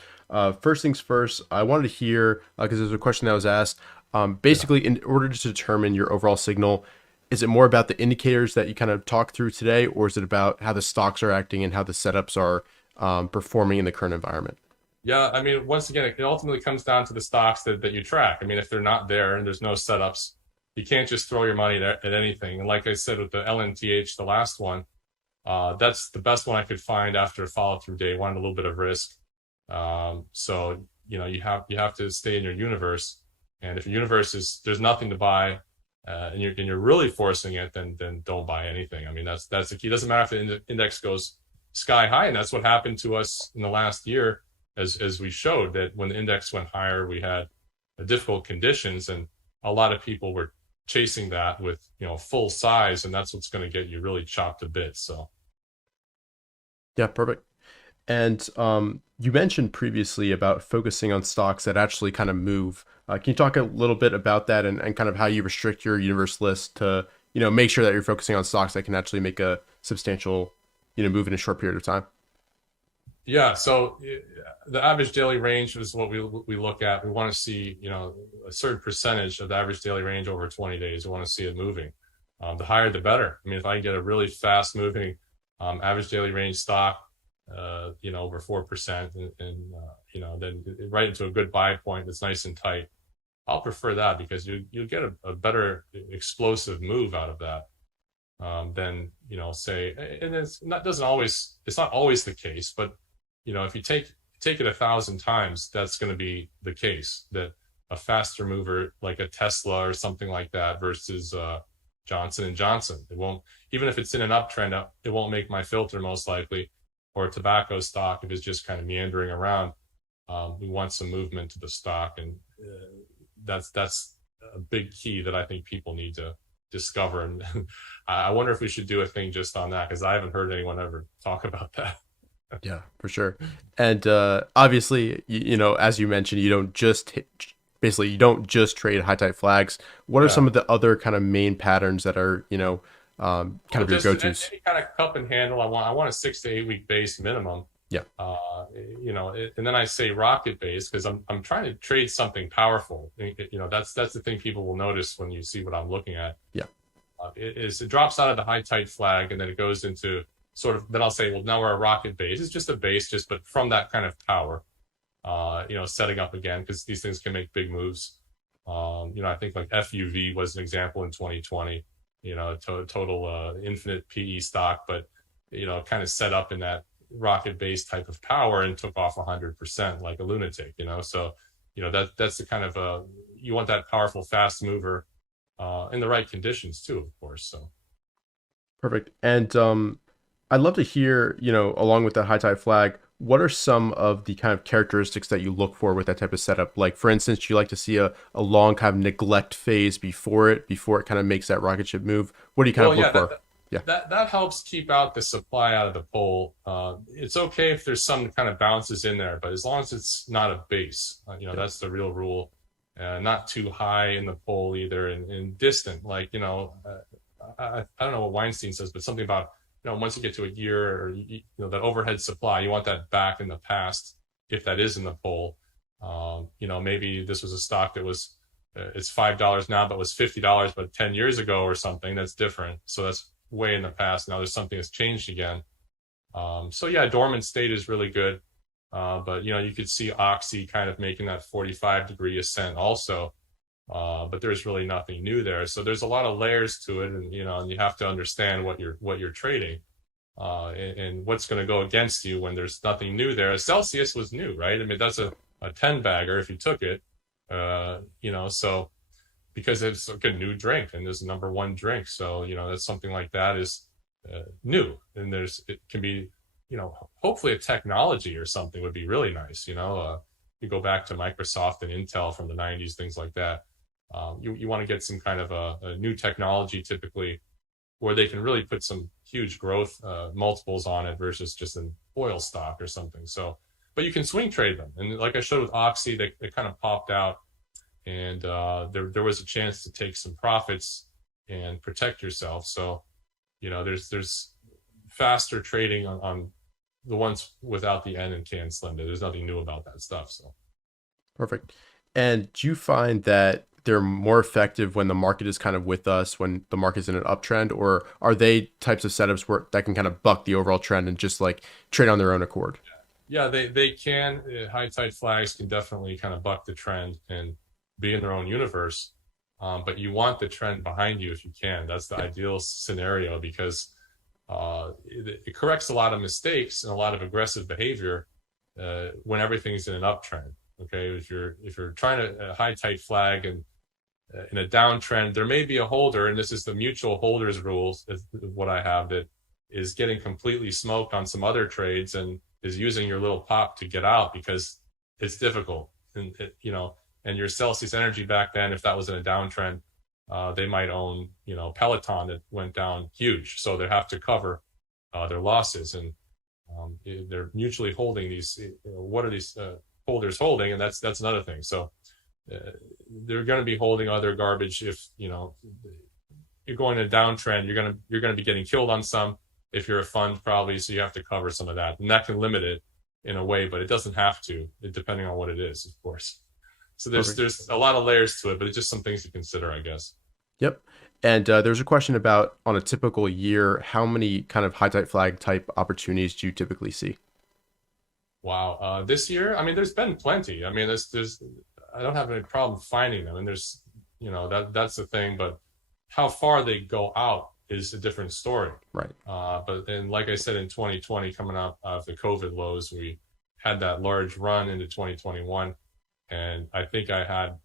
First things first, I wanted to hear, because there's a question that was asked, basically, in order to determine your overall signal, is it more about the indicators that you kind of talked through today, or is it about how the stocks are acting and how the setups are performing in the current environment? Yeah, I mean, once again, it ultimately comes down to the stocks that you track. I mean, if they're not there and there's no setups, you can't just throw your money at anything. And like I said, with the LNTH, the last one, that's the best one I could find after a follow-through day. Wanted a little bit of risk. So, you have to stay in your universe. And if your universe there's nothing to buy, and you're really forcing it, then don't buy anything. I mean, that's the key. It doesn't matter if the index goes sky high. And that's what happened to us in the last year, as we showed that when the index went higher, we had difficult conditions. And a lot of people were chasing that with, full size, and that's what's going to get you really chopped to bits. So Yeah, perfect. And you mentioned previously about focusing on stocks that actually kind of move. Can you talk a little bit about that and kind of how you restrict your universe list to, make sure that you're focusing on stocks that can actually make a substantial, move in a short period of time? yeah, so the average daily range is what we look at. We want to see, a certain percentage of the average daily range over 20 days. We want to see it moving. The higher, the better. I mean, if I can get a really fast moving average daily range stock, over 4%, then right into a good buy point that's nice and tight, I'll prefer that because you get a better explosive move out of that than say, and it's not always the case, but if you take it 1,000 times, that's going to be the case, that a faster mover like a Tesla or something like that versus Johnson and Johnson, it won't, even if it's in an uptrend, it won't make my filter most likely, or a tobacco stock if it's just kind of meandering around. We want some movement to the stock, and that's a big key that I think people need to discover. And I wonder if we should do a thing just on that, because I haven't heard anyone ever talk about that. Yeah, for sure. And obviously, as you mentioned, basically you don't just trade high tight flags. What are some of the other kind of main patterns that are, kind of your go-tos? Any kind of cup and handle. I want a 6 to 8 week base minimum. Yeah. And then I say rocket base because I'm trying to trade something powerful. That's the thing people will notice when you see what I'm looking at. Yeah. It drops out of the high tight flag and then it goes into sort of, then I'll say, well, now we're a rocket base. It's just a base, but from that kind of power, setting up again, because these things can make big moves. I think like FUV was an example in 2020, total infinite PE stock, but, kind of set up in that rocket base type of power and took off 100% like a lunatic, so, that's the kind of, you want that powerful, fast mover in the right conditions too, of course. So. Perfect. And I'd love to hear, along with that high tide flag, what are some of the kind of characteristics that you look for with that type of setup? Like, for instance, you like to see a long kind of neglect phase before it kind of makes that rocket ship move. What do you kind of look for? That helps keep out the supply out of the pole. It's okay if there's some kind of bounces in there, but as long as it's not a base, that's the real rule. Not too high in the pole either, and distant. Like, I don't know what Weinstein says, but something about, once you get to a year or, that overhead supply, you want that back in the past, if that is in the pole. Maybe this was a stock that was, it's $5 now, but was $50, but 10 years ago or something. That's different. So that's way in the past. Now there's something that's changed again. Dormant state is really good. But, you could see Oxy kind of making that 45-degree ascent also. But there's really nothing new there. So there's a lot of layers to it, and and you have to understand what you're trading, and what's going to go against you when there's nothing new there. Celsius was new, right? I mean, that's a 10 bagger if you took it, so because it's like a new drink and there's a number one drink. So, that's something like that is new, and it can be, hopefully a technology or something would be really nice. You go back to Microsoft and Intel from the 90s, things like that. You want to get some kind of a new technology typically where they can really put some huge growth multiples on it versus just an oil stock or something. So, but you can swing trade them. And like I showed with Oxy, they kind of popped out, and there was a chance to take some profits and protect yourself. So, there's faster trading on the ones without the N and can slim. There's nothing new about that stuff. So perfect. And do you find that they're more effective when the market is kind of with us, when the market's in an uptrend, or are they types of setups that can kind of buck the overall trend and just like trade on their own accord? Yeah, they can. High tide flags can definitely kind of buck the trend and be in their own universe. But you want the trend behind you if you can. That's the ideal scenario, because it corrects a lot of mistakes and a lot of aggressive behavior when everything's in an uptrend. Okay, if you're trying to high tight flag and in a downtrend, there may be a holder, and this is the mutual holders rules, is what I have, that is getting completely smoked on some other trades and is using your little pop to get out because it's difficult. And And your Celsius Energy back then, if that was in a downtrend, they might own, Peloton that went down huge. So they have to cover their losses. And they're mutually holding these. What are these holders holding? And that's another thing. So they're going to be holding other garbage. If you're going in a downtrend, you're going to be getting killed on some. If you're a fund, probably, so you have to cover some of that, and that can limit it in a way, but it doesn't have to, depending on what it is, of course. So there's a lot of layers to it, but it's just some things to consider, I guess. Yep. And there's a question about, on a typical year, how many kind of high tight flag type opportunities do you typically see? Wow. This year, I mean, there's been plenty. I mean, I don't have any problem finding them, and that's the thing. But how far they go out is a different story. Right. But then, like I said, in 2020, coming out of the COVID lows, we had that large run into 2021. And I think I had,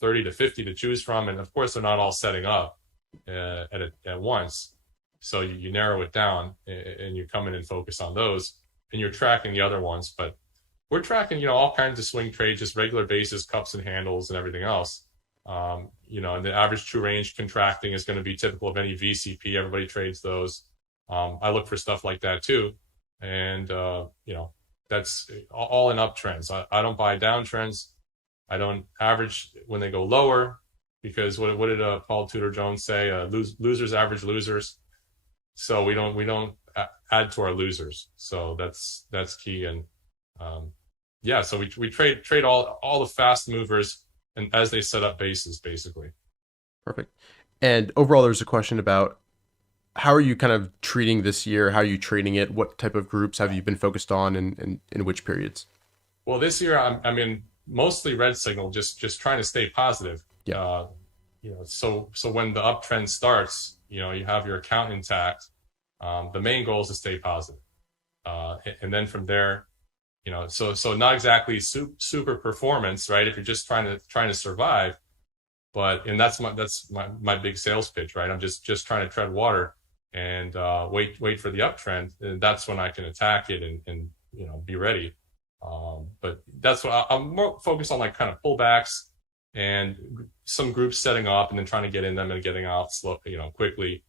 30 to 50 to choose from. And of course, they're not all setting up at once. So you narrow it down and you come in and focus on those, and you're tracking the other ones. But we're tracking, all kinds of swing trades, just regular basis, cups and handles and everything else. And the average true range contracting is going to be typical of any VCP. Everybody trades those. I look for stuff like that too. And, that's all in uptrends. I don't buy downtrends. I don't average when they go lower, because what did Paul Tudor Jones say? Losers average losers. So we don't add to our losers. So that's key. And so we trade all the fast movers, and as they set up bases, basically. Perfect. And overall, there's a question about, how are you kind of treating this year? How are you trading it? What type of groups have you been focused on, and in which periods? Well, this year I'm in mostly red signal, just trying to stay positive. Yeah. So when the uptrend starts, you have your account intact. The main goal is to stay positive. And then from there, so not exactly super performance, right? If you're just trying to survive, and that's my big sales pitch, right? I'm just trying to tread water and wait for the uptrend, and that's when I can attack it and be ready. But that's what I'm more focused on, like kind of pullbacks and some groups setting up and then trying to get in them and getting out slow, quickly,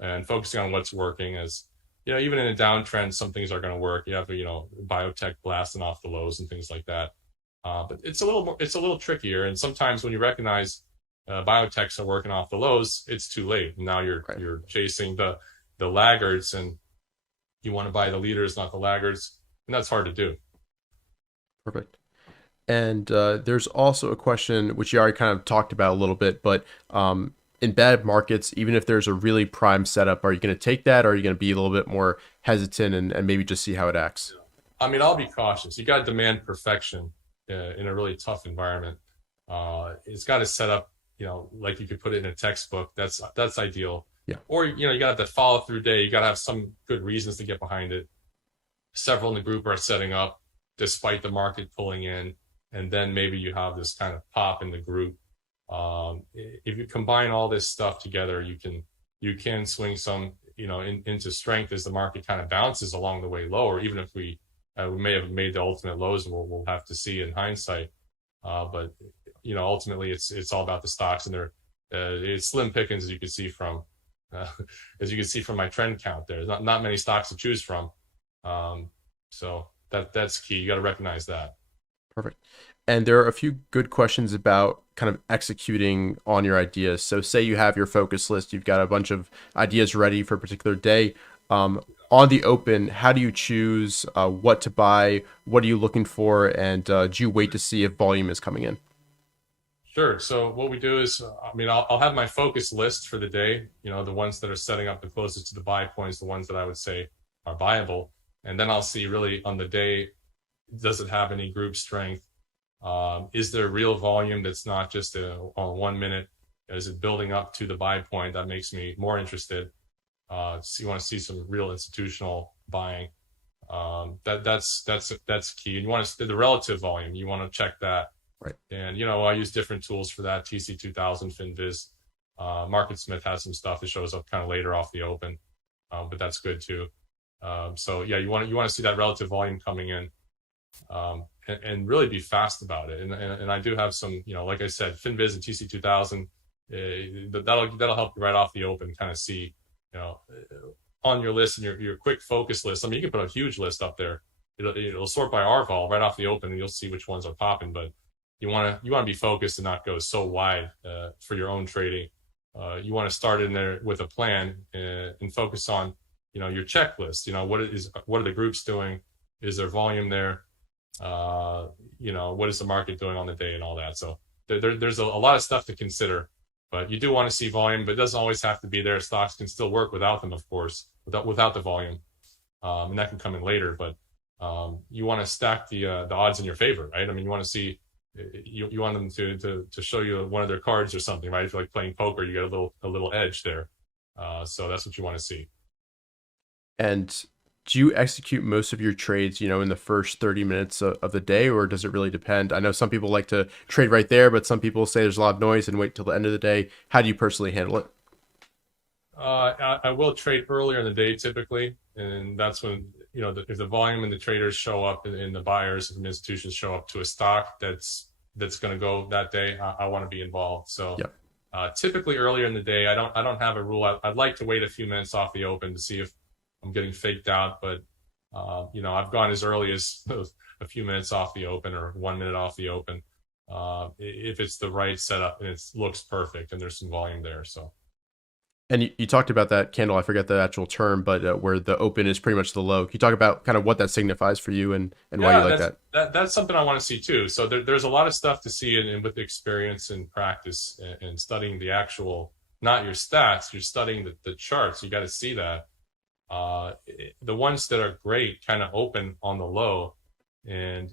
and focusing on what's working. As even in a downtrend, some things are going to work. You have biotech blasting off the lows and things like that. But it's a little trickier. And sometimes when you recognize biotechs are working off the lows, it's too late. Now you're chasing the laggards, and you want to buy the leaders, not the laggards, and that's hard to do. Perfect. And there's also a question, which you already kind of talked about a little bit, but in bad markets, even if there's a really prime setup, are you going to take that, or are you going to be a little bit more hesitant and maybe just see how it acts? I mean, I'll be cautious. You got to demand perfection in a really tough environment. It's got to set up, like you could put it in a textbook. That's ideal. Yeah. Or, you got to have that follow through day. You got to have some good reasons to get behind it. Several in the group are setting up despite the market pulling in. And then maybe you have this kind of pop in the group. If you combine all this stuff together, you can swing some, into strength as the market kind of bounces along the way lower. Even if we may have made the ultimate lows, and we'll have to see in hindsight. But ultimately, it's all about the stocks, and it's slim pickings, as you can see from my trend count. There's not many stocks to choose from. So that's key. You got to recognize that. Perfect. And there are a few good questions about kind of executing on your ideas. So say you have your focus list, you've got a bunch of ideas ready for a particular day. On the open, how do you choose what to buy? What are you looking for? And do you wait to see if volume is coming in? Sure. So what we do is, I'll have my focus list for the day, the ones that are setting up the closest to the buy points, the ones that I would say are viable. And then I'll see really on the day, does it have any group strength? Is there real volume that's not just on 1 minute? Is it building up to the buy point? That makes me more interested. So you want to see some real institutional buying. That's key. And you want to see the relative volume. You want to check that. Right. And I use different tools for that. TC2000, FinViz, MarketSmith has some stuff that shows up kind of later off the open, but that's good too. So yeah, you want to see that relative volume coming in. and really be fast about it. And I do have some, like I said, FinViz and TC2000. That'll help you right off the open, kind of see, on your list and your quick focus list. I mean, you can put a huge list up there. It'll sort by RVol right off the open, and you'll see which ones are popping. But you want to be focused and not go so wide for your own trading. You want to start in there with a plan and focus on, your checklist. What are the groups doing? Is there volume there? What is the market doing on the day and all that? So there's a lot of stuff to consider, but you do want to see volume, but it doesn't always have to be there. Stocks can still work without them, of course, without the volume, and that can come in later. But you want to stack the odds in your favor, right? I mean, you want to see. You want them to show you one of their cards or something, right? If you're like playing poker, you get a little edge there. So that's what you want to see. And do you execute most of your trades, in the first 30 minutes of the day, or does it really depend? I know some people like to trade right there, but some people say there's a lot of noise and wait till the end of the day. How do you personally handle it? I will trade earlier in the day typically, and that's when if the volume and the traders show up and the buyers and institutions show up to a stock that's going to go that day, I want to be involved. So typically earlier in the day, I don't have a rule. I'd like to wait a few minutes off the open to see if I'm getting faked out, but I've gone as early as a few minutes off the open or 1 minute off the open if it's the right setup and it looks perfect and there's some volume there. So. And you talked about that candle, I forget the actual term, but where the open is pretty much the low. Can you talk about kind of what that signifies for you and why you like that? That's something I want to see too. So there's a lot of stuff to see and with experience and practice and studying the actual, not your stats, you're studying the charts. You got to see that. The ones that are great kind of open on the low, and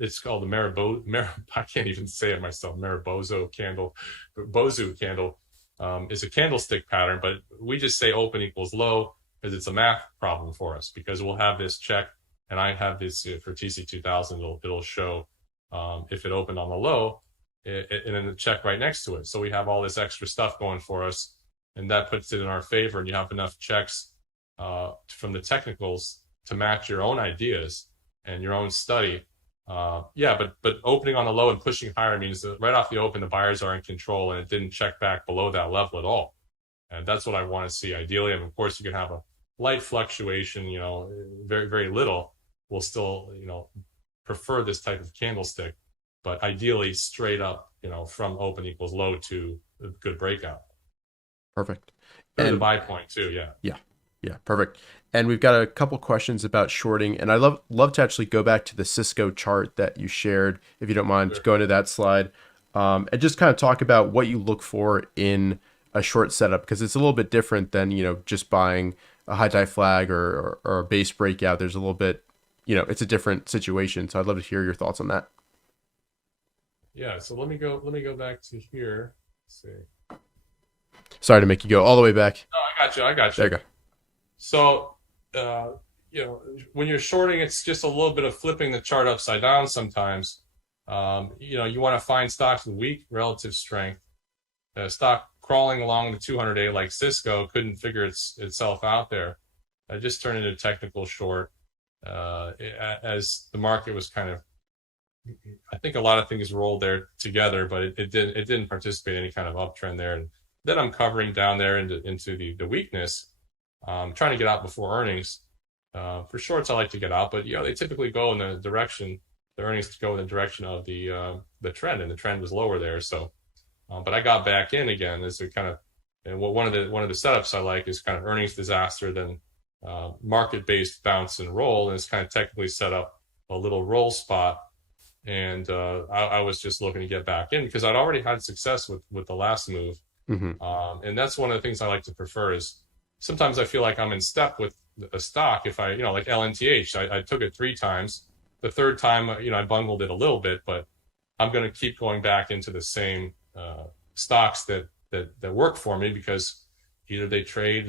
it's called the I can't even say it myself, Bozu candle. Is a candlestick pattern, but we just say open equals low because it's a math problem for us, because we'll have this check, and I have this for TC2000, it'll show if it opened on the low and then the check right next to it. So we have all this extra stuff going for us, and that puts it in our favor, and you have enough checks from the technicals to match your own ideas and your own study. But opening on the low and pushing higher means that right off the open, the buyers are in control and it didn't check back below that level at all. And that's what I want to see ideally. And of course, you can have a light fluctuation, very, very little. We'll still, prefer this type of candlestick, but ideally straight up, from open equals low to a good breakout. Perfect. And the buy point too. Yeah, perfect. And we've got a couple questions about shorting, and I'd love to actually go back to the Cisco chart that you shared, if you don't mind, going to that slide, and just kind of talk about what you look for in a short setup, because it's a little bit different than just buying a high tie flag or a base breakout. There's a little bit, it's a different situation. So I'd love to hear your thoughts on that. Yeah. So let me go back to here. Let's see. Sorry to make you go all the way back. No, I got you. There you go. So, when you're shorting, it's just a little bit of flipping the chart upside down sometimes. You want to find stocks with weak relative strength. A stock crawling along the 200-day like Cisco couldn't figure itself out there. I just turned into a technical short as the market was kind of, I think a lot of things rolled there together, but it didn't participate in any kind of uptrend there. And then I'm covering down there into the weakness. Trying to get out before earnings. For shorts, I like to get out, but they typically go in the direction, the earnings go in the direction of the trend, and the trend was lower there. So, but I got back in again as a kind of, and one of the setups I like is kind of earnings disaster, then market-based bounce and roll, and it's kind of technically set up a little roll spot. And I was just looking to get back in because I'd already had success with the last move. Mm-hmm. And that's one of the things I like to prefer is, sometimes I feel like I'm in step with a stock. If I, like LNTH, I took it 3 times. The third time, I bungled it a little bit, but I'm going to keep going back into the same stocks that work for me because either they trade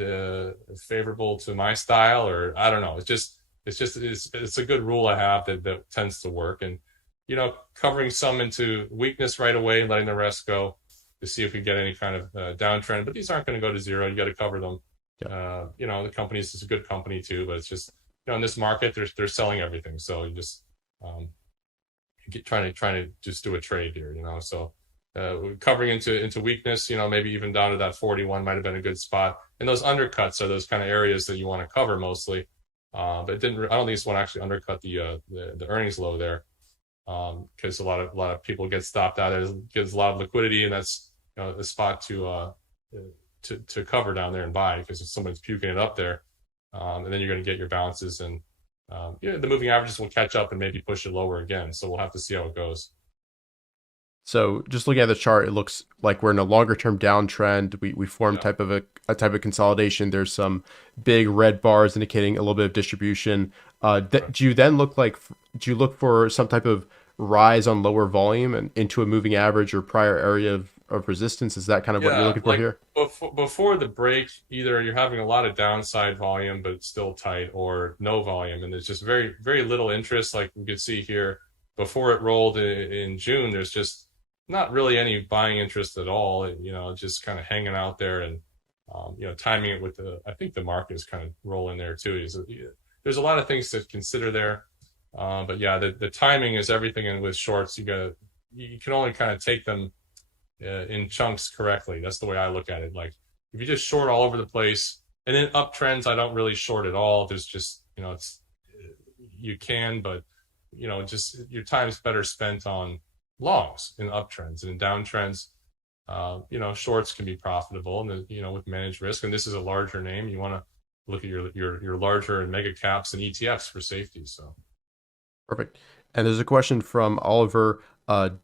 favorable to my style, or I don't know. It's a good rule I have that tends to work. And, covering some into weakness right away, letting the rest go to see if we get any kind of downtrend. But these aren't going to go to zero. You got to cover them. The company is a good company too, but it's just, in this market, they're selling everything. So you just, trying to just do a trade here, So covering into weakness, maybe even down to that 41 might have been a good spot. And those undercuts are those kind of areas that you want to cover mostly. But I don't think this one actually undercut the earnings low there, because a lot of people get stopped out. It gives a lot of liquidity, and that's a spot to cover down there and buy, because if someone's puking it up there, and then you're going to get your bounces, and the moving averages will catch up and maybe push it lower again. So we'll have to see how it goes. So just looking at the chart, it looks like we're in a longer term downtrend. We formed Yeah. a type of consolidation. There's some big red bars indicating a little bit of distribution. Do you then do you look for some type of rise on lower volume and into a moving average or prior area of resistance? Is that kind of what you're looking for Like here? before the break, either you're having a lot of downside volume but it's still tight, or no volume, and there's just very, very little interest. Like we could see here, before it rolled in June, there's just not really any buying interest at all. Just kind of hanging out there, and timing it with I think the market is kind of rolling there too. There's a lot of things to consider there, but yeah, the timing is everything. And with shorts, you can only kind of take them in chunks correctly. That's the way I look at it. Like if you just short all over the place, and then uptrends, I don't really short at all. There's just it's you can, but just your time's better spent on longs in uptrends. And in downtrends, shorts can be profitable, and with managed risk. And this is a larger name. You want to look at your larger and mega caps and ETFs for safety. So Perfect. And there's a question from Oliver.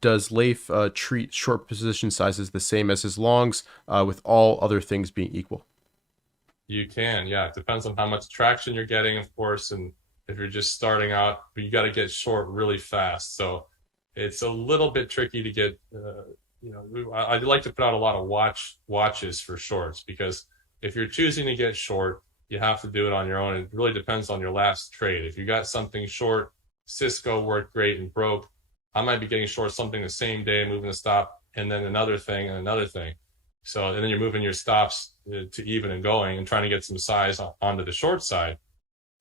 Does Leif treat short position sizes the same as his longs, with all other things being equal? you can, yeah. It depends on how much traction you're getting, of course, and if you're just starting out, but you got to get short really fast. So it's a little bit tricky to get. I'd like to put out a lot of watches for shorts, because if you're choosing to get short, you have to do it on your own. It really depends on your last trade. If you got something short, Cisco worked great and broke, I might be getting short something the same day, moving the stop, and then another thing and another thing. So, and then you're moving your stops to even and going and trying to get some size onto the short side.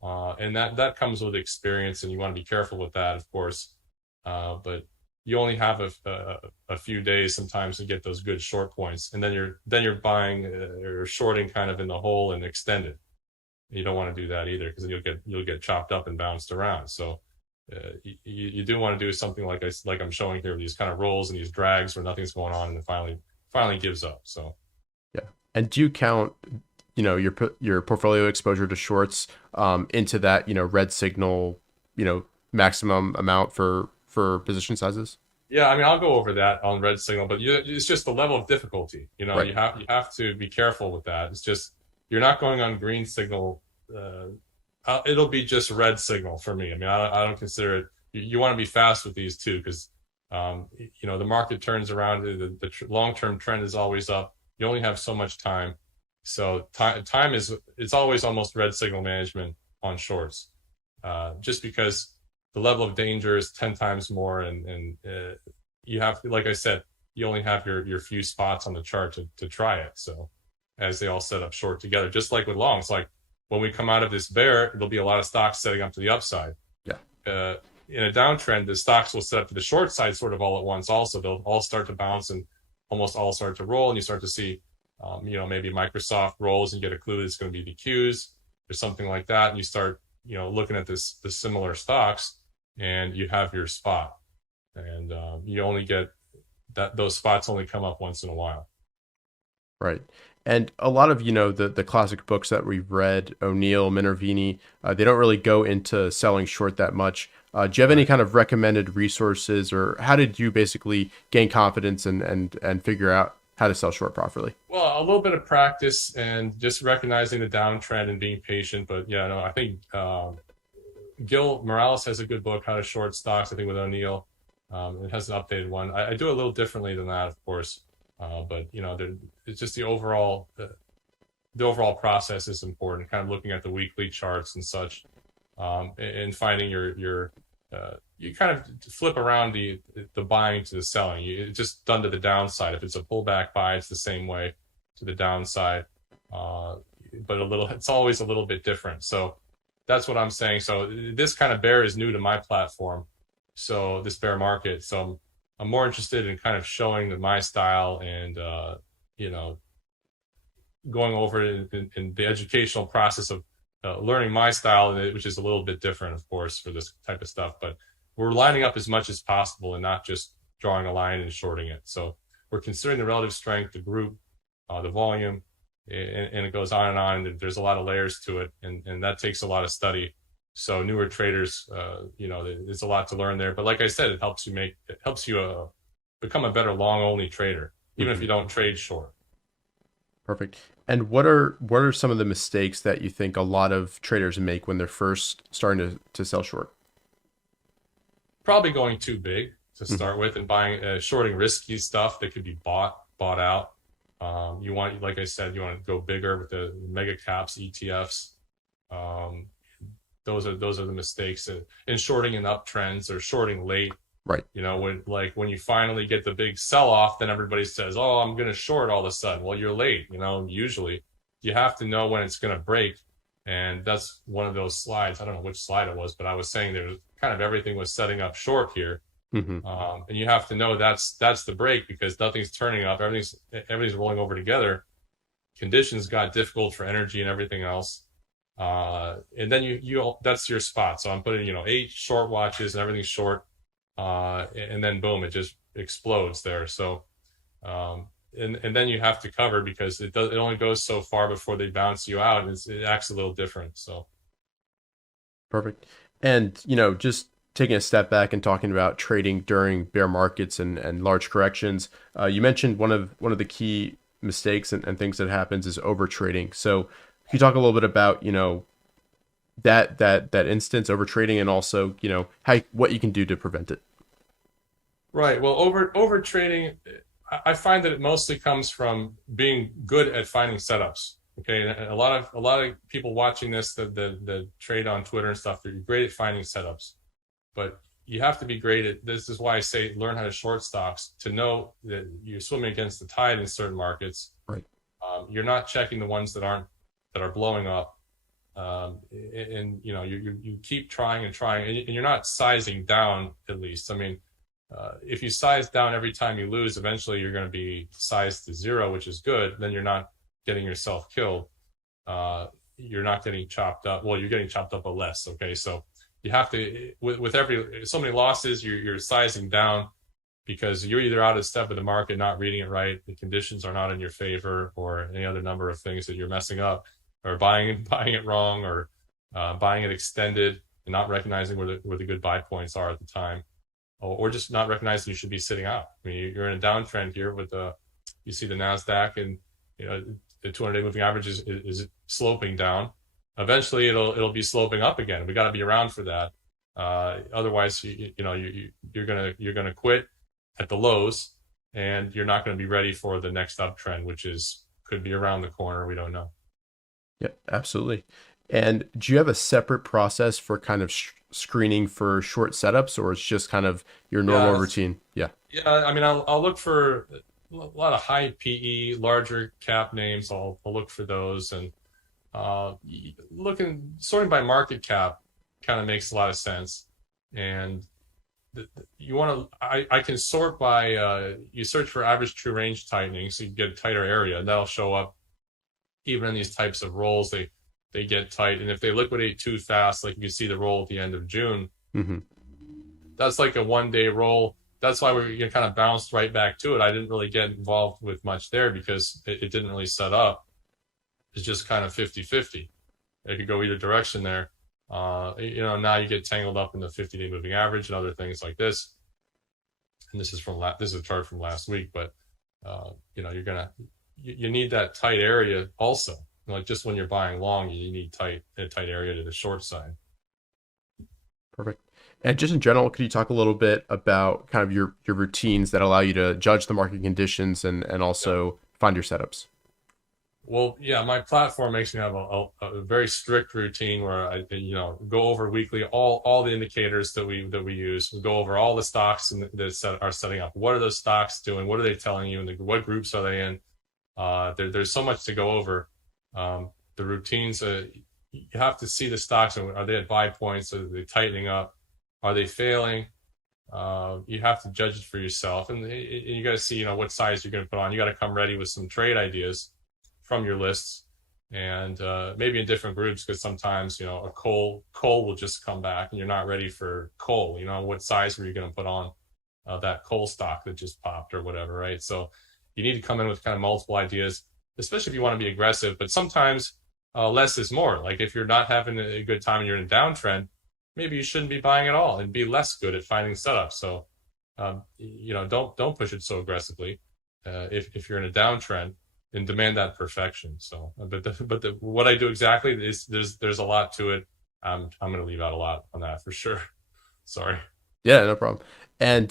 And that comes with experience, and you want to be careful with that, of course. But you only have a few days sometimes to get those good short points, and then you're buying or shorting kind of in the hole and extended. You don't want to do that either, because you'll get chopped up and bounced around. So you do want to do something like I'm showing here, these kind of rolls and these drags where nothing's going on, and it finally gives up. So yeah. And do you count your portfolio exposure to shorts into that red signal maximum amount for position sizes? yeah, I mean, I'll go over that on red signal, but it's just the level of difficulty. Right. You have to be careful with that. It's just you're not going on green signal. It'll be just red signal for me. I mean, I don't consider it. You want to be fast with these too, because the market turns around. The long-term trend is always up. You only have so much time, so time it's always almost red signal management on shorts, just because the level of danger is 10 times more, and you have, like I said, you only have your few spots on the chart to try it. So as they all set up short together, just like with longs, like when we come out of this bear, there'll be a lot of stocks setting up to the upside. Yeah. In a downtrend, the stocks will set up to the short side sort of all at once. Also, they'll all start to bounce and almost all start to roll, and you start to see, maybe Microsoft rolls and get a clue it's going to be the Qs or something like that, and you start, looking at the similar stocks, and you have your spot, and you only get that. Those spots only come up once in a while. Right. And a lot of, the classic books that we've read, O'Neill, Minervini, they don't really go into selling short that much. Do you have any kind of recommended resources, or how did you basically gain confidence and figure out how to sell short properly? Well, a little bit of practice and just recognizing the downtrend and being patient. But yeah, no, I think Gil Morales has a good book, How to Short Stocks, I think, with O'Neill. It has an updated one. I do it a little differently than that, of course. But it's just the overall process is important. Kind of looking at the weekly charts and such, and finding you kind of flip around the buying to the selling. It's just done to the downside. If it's a pullback buy, it's the same way to the downside, but it's always a little bit different. So that's what I'm saying. So this kind of bear is new to my platform. So this bear market. So I'm more interested in kind of showing my style and you know, going over it in the educational process of learning my style, which is a little bit different, of course, for this type of stuff. But we're lining up as much as possible and not just drawing a line and shorting it. So we're considering the relative strength, the group, the volume, and it goes on and on. There's a lot of layers to it, and that takes a lot of study. So newer traders, there's a lot to learn there. But like I said, it helps you become a better long only trader, even if you don't trade short. Perfect. And what are some of the mistakes that you think a lot of traders make when they're first starting to sell short? Probably going too big to Mhm. start with and buying shorting risky stuff that could be bought out. You want, like I said, you want to go bigger with the mega caps, ETFs. Um, those are the mistakes in shorting in uptrends or shorting late. Right. When you finally get the big sell off, then everybody says, "Oh, I'm going to short all of a sudden." Well, you're late. Usually you have to know when it's going to break, and that's one of those slides. I don't know which slide it was, but I was saying there was kind of everything was setting up short here, Hmm. and you have to know that's the break because nothing's turning up. Everything's rolling over together. Conditions got difficult for energy and everything else. And then you that's your spot. So I'm putting 8 short watches and everything's short, and then boom, it just explodes there. So and then you have to cover because it only goes so far before they bounce you out, and it acts a little different. So Perfect. And just taking a step back and talking about trading during bear markets and large corrections, you mentioned one of the key mistakes and things that happens is overtrading. So can you talk a little bit about that instance, overtrading, and also how what you can do to prevent it? right, well, over trading, I find that it mostly comes from being good at finding setups. Okay, and a lot of people watching this, the trade on Twitter and stuff, they're great at finding setups, but you have to be great at this. Is why I say learn how to short stocks to know that you're swimming against the tide in certain markets. Right. You're not checking the ones that are blowing up, and you keep trying and trying, and you're not sizing down. At least, I mean, if you size down every time you lose, eventually you're going to be sized to zero, which is good. Then you're not getting yourself killed. You're not getting chopped up. Well, you're getting chopped up a less. Okay, so you have to with every so many losses, you're sizing down because you're either out of step with the market, not reading it right, the conditions are not in your favor, or any other number of things that you're messing up, or buying it wrong, or buying it extended and not recognizing where the good buy points are at the time, or just not recognizing you should be sitting out. I mean, you're in a downtrend here with you see the Nasdaq, and the 200-day moving average is sloping down. Eventually, it'll be sloping up again. We got to be around for that. Otherwise, you're gonna quit at the lows, and you're not going to be ready for the next uptrend, which could be around the corner. We don't know. Yeah, absolutely. And do you have a separate process for kind of screening for short setups, or it's just kind of your normal Yeah, routine? Yeah. yeah. I mean, I'll look for a lot of high PE, larger cap names. I'll look for those, and uh, sorting by market cap kind of makes a lot of sense. And you want to, I can sort by you search for average true range tightening, so you get a tighter area, and that'll show up even in these types of rolls. They get tight, and if they liquidate too fast, like you can see the roll at the end of June, Hmm. that's like a 1 day roll. That's why we kind of bounced right back to it. I didn't really get involved with much there because it didn't really set up. It's just kind of 50-50. It could go either direction there. Now you get tangled up in the 50-day moving average and other things like this. And this is a chart from last week, but you need that tight area also. Like just when you're buying long, you need a tight area to the short side. Perfect. And just in general, could you talk a little bit about kind of your routines that allow you to judge the market conditions and Yeah. also find your setups? Well, yeah, my platform makes me have a very strict routine where I go over weekly all the indicators that we use. We go over all the stocks that are setting up. What are those stocks doing? What are they telling you? And what groups are they in? There's so much to go over. The routines, you have to see the stocks. Are they at buy points? Are they tightening up? Are they failing? You have to judge it for yourself, and you got to see, what size you're going to put on. You got to come ready with some trade ideas from your lists, and maybe in different groups, because sometimes a coal will just come back, and you're not ready for coal. What size were you going to put on that coal stock that just popped or whatever, right? So you need to come in with kind of multiple ideas, especially if you want to be aggressive. But sometimes less is more. Like if you're not having a good time and you're in a downtrend, maybe you shouldn't be buying at all and be less good at finding setups. So, don't push it so aggressively if you're in a downtrend and demand that perfection. So, but what I do exactly is there's a lot to it. I'm going to leave out a lot on that for sure. Sorry. Yeah, no problem. And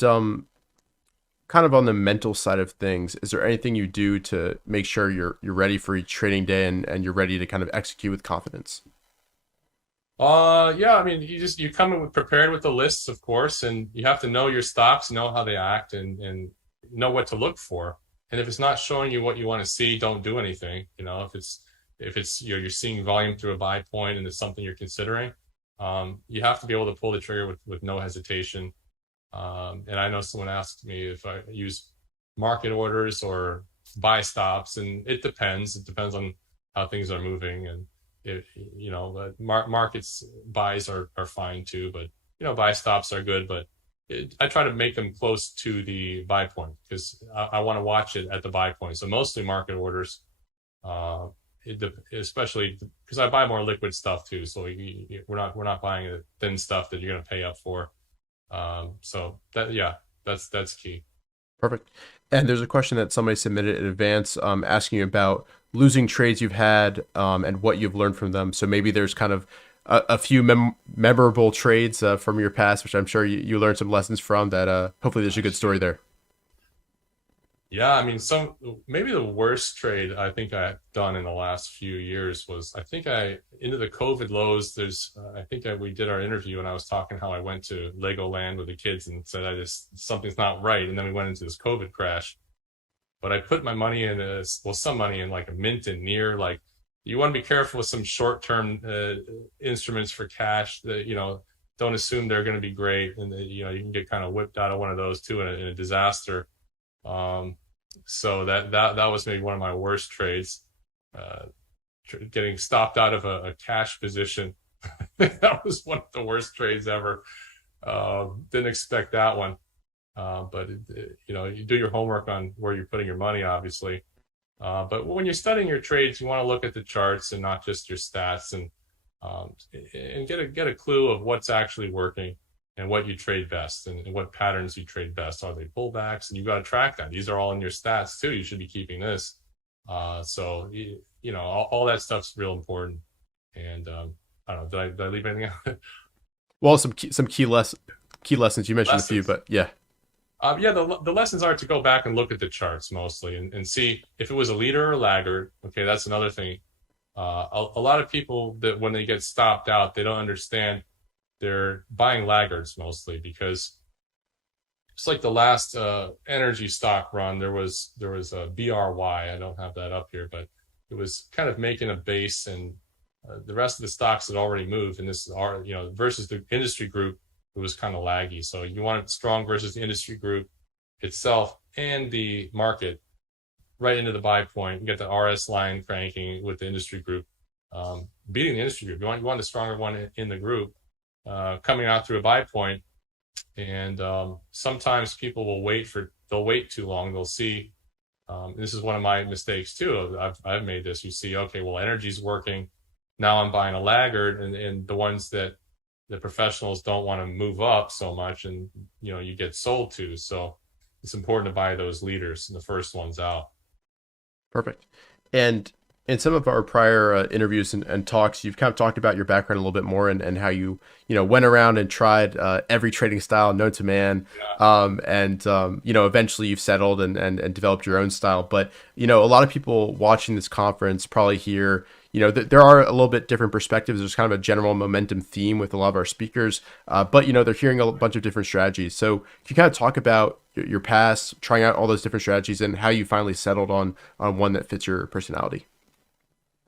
kind of on the mental side of things, is there anything you do to make sure you're ready for each trading day and you're ready to kind of execute with confidence? Yeah, I mean, you come in prepared with the lists, of course, and you have to know your stocks, know how they act, and know what to look for. And if it's not showing you what you want to see, don't do anything. If it's you're seeing volume through a buy point and it's something you're considering, you have to be able to pull the trigger with no hesitation. And I know someone asked me if I use market orders or buy stops, and it depends. It depends on how things are moving, and markets buys are fine too, but buy stops are good. But I try to make them close to the buy point because I want to watch it at the buy point. So mostly market orders, especially because I buy more liquid stuff too. So we're not buying the thin stuff that you're going to pay up for. So that's key. Perfect. And there's a question that somebody submitted in advance, asking you about losing trades you've had, and what you've learned from them. So maybe there's kind of a few memorable trades from your past, which I'm sure you learned some lessons from that. Hopefully there's a good story there. Yeah, I mean, maybe the worst trade I think I've done in the last few years was I think into the COVID lows. I think we did our interview and I was talking how I went to Legoland with the kids and said something's not right, and then we went into this COVID crash. But I put my money in some money in like a mint and near. Like you want to be careful with some short-term instruments for cash that don't assume they're going to be great, and you can get kind of whipped out of one of those too in a disaster. So that was maybe one of my worst trades, getting stopped out of a cash position. That was one of the worst trades ever. Didn't expect that one. But you do your homework on where you're putting your money, obviously. But when you're studying your trades, you want to look at the charts and not just your stats, and get a clue of what's actually working and what you trade best and what patterns you trade best. Are they pullbacks? And you've got to track that. These are all in your stats too. You should be keeping this. So all that stuff's real important. And I don't know, did I leave anything out? Well, some key lessons. You mentioned a few, but yeah. The lessons are to go back and look at the charts mostly and see if it was a leader or a laggard. Okay, that's another thing. A lot of people that when they get stopped out, they don't understand they're buying laggards mostly because it's like the last energy stock run. There was a BRY. I don't have that up here, but it was kind of making a base, and the rest of the stocks had already moved. And this are versus the industry group, it was kind of laggy. So you want it strong versus the industry group itself and the market right into the buy point. You get the RS line cranking with the industry group, beating the industry group. You want a stronger one in the group. Coming out through a buy point, and sometimes people they'll wait too long. They'll see, this is one of my mistakes too. I've made this. You see, okay, well, energy's working. Now I'm buying a laggard, and the ones that the professionals don't want to move up so much, and you get sold to. So it's important to buy those leaders and the first ones out. Perfect. And in some of our prior interviews and talks, you've kind of talked about your background a little bit more and how you went around and tried every trading style known to man. Yeah. Eventually you've settled and developed your own style. But, a lot of people watching this conference probably hear, there are a little bit different perspectives. There's kind of a general momentum theme with a lot of our speakers, but, they're hearing a bunch of different strategies. So can you kind of talk about your past, trying out all those different strategies and how you finally settled on one that fits your personality?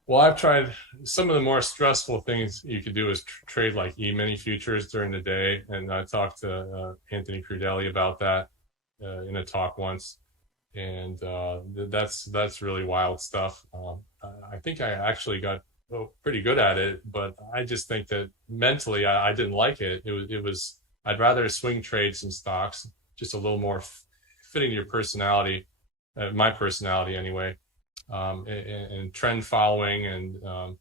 Well, I've tried some of the more stressful things you could do is trade like E-mini futures during the day. And I talked to Anthony Crudele about that in a talk once. And that's really wild stuff. I think I actually got pretty good at it, but I just think that mentally I didn't like it. It was I'd rather swing trade some stocks, just a little more fitting your personality, my personality anyway, and trend following and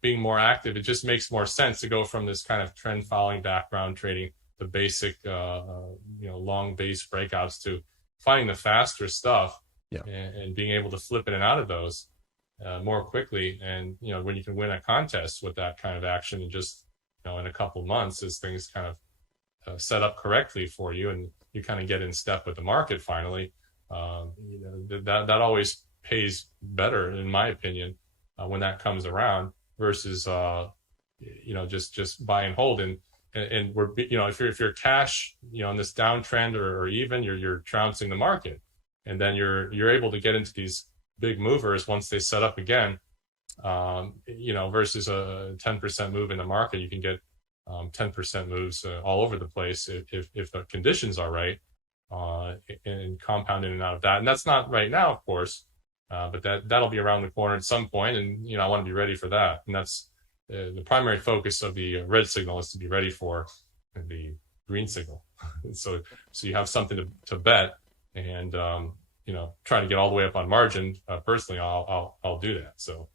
being more active. It just makes more sense to go from this kind of trend following background trading, the basic long base breakouts, to finding the faster stuff, Yeah. and being able to flip in and out of those more quickly. And when you can win a contest with that kind of action in just in a couple months, as things kind of set up correctly for you, and you kind of get in step with the market finally, that always pays better, in my opinion, when that comes around, versus just buy and hold. And we're if you're cash in this downtrend, or even you're trouncing the market, and then you're able to get into these big movers once they set up again, versus a 10% move in the market. You can get 10% moves all over the place if the conditions are right, and compound in and out of that. And that's not right now, of course, but that'll be around the corner at some point, and I want to be ready for that. And that's the primary focus of the red signal, is to be ready for the green signal. so you have something to bet, and trying to get all the way up on margin. Personally, I'll do that. So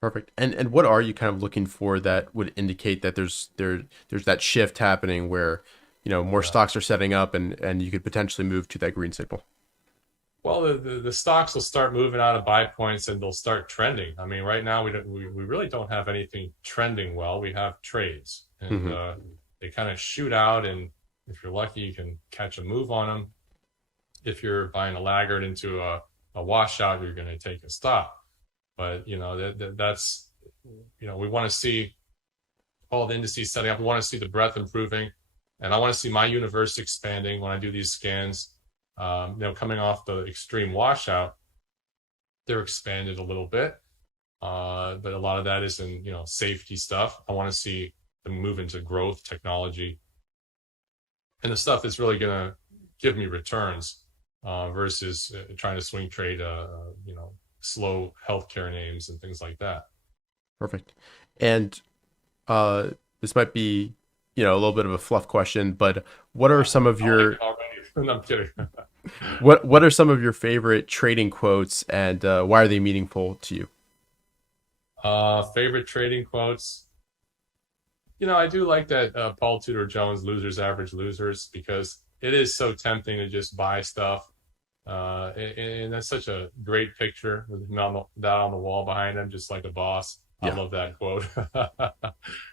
Perfect. And what are you kind of looking for that would indicate that there's that shift happening where more stocks are setting up and you could potentially move to that green signal? Well, the stocks will start moving out of buy points, and they'll start trending. I mean, right now we really don't have anything trending well. We have trades, and they kind of shoot out, and if you're lucky, you can catch a move on them. If you're buying a laggard into a washout, you're going to take a stop. But that's we want to see all the indices setting up. We want to see the breadth improving, and I want to see my universe expanding when I do these scans. Coming off the extreme washout, they're expanded a little bit, but a lot of that is in safety stuff. I want to see them move into growth, technology, and the stuff that's really going to give me returns, versus trying to swing trade slow healthcare names and things like that. Perfect. And this might be a little bit of a fluff question, but what are some of your No, I'm kidding. what are some of your favorite trading quotes, and why are they meaningful to you? Favorite trading quotes. I do like that Paul Tudor Jones, losers average losers, because it is so tempting to just buy stuff. And that's such a great picture with him on the wall behind him, just like a boss. I love that quote.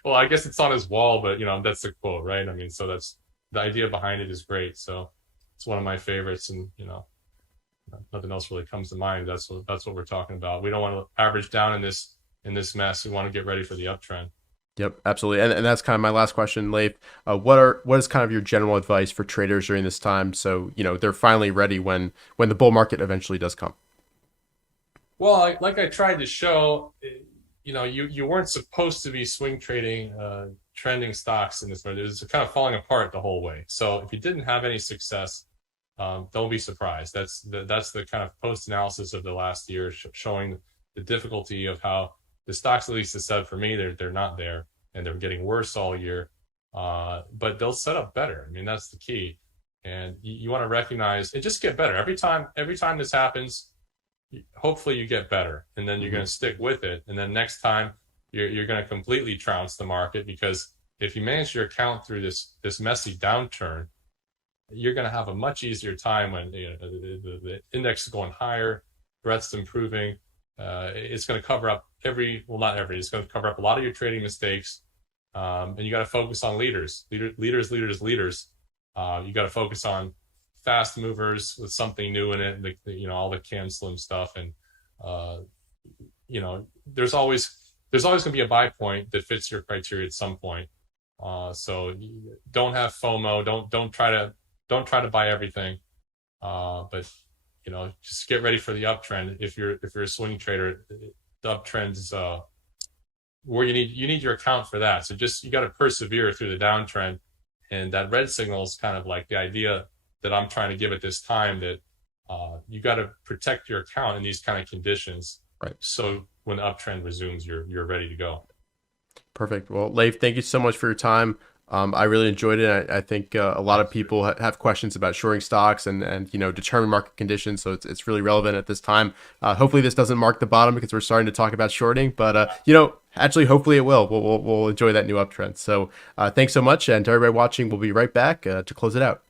Well, I guess it's on his wall, but that's the quote, right? I mean, so that's the idea behind it is great. So it's one of my favorites, and nothing else really comes to mind. That's what we're talking about. We don't want to average down in this mess. We want to get ready for the uptrend. Yep, absolutely. And that's kind of my last question, Leif. What is kind of your general advice for traders during this time, so they're finally ready when the bull market eventually does come? Well, like I tried to show, you weren't supposed to be swing trading trending stocks in this way. It was kind of falling apart the whole way. So if you didn't have any success, don't be surprised. That's the kind of post analysis of the last year, showing the difficulty of how the stocks, at least, is said for me, they're not there, and they're getting worse all year. But they'll set up better. I mean, that's the key. And you want to recognize it. Just get better every time this happens. Hopefully you get better, and then you're going to stick with it. And then next time you're going to completely trounce the market, because if you manage your account through this messy downturn, you're going to have a much easier time when the index is going higher, breadth's improving. It's going to cover up it's going to cover up a lot of your trading mistakes. And you got to focus on leaders. You got to focus on fast movers with something new in it, all the Cam Slim stuff. And, there's always going to be a buy point that fits your criteria at some point. So don't have FOMO. Don't try to buy everything. But just get ready for the uptrend. If you're a swing trader, the uptrend is where you need your account for that. So just you got to persevere through the downtrend, and that red signal is kind of like the idea that I'm trying to give at this time, that you got to protect your account in these kind of conditions. Right. So when the uptrend resumes, you're ready to go. Perfect. Well, Leif, thank you so much for your time. I really enjoyed it. I think a lot of people have questions about shorting stocks and determine market conditions. So it's really relevant at this time. Hopefully this doesn't mark the bottom because we're starting to talk about shorting, but actually hopefully it will. We'll enjoy that new uptrend. So thanks so much, and to everybody watching, we'll be right back to close it out.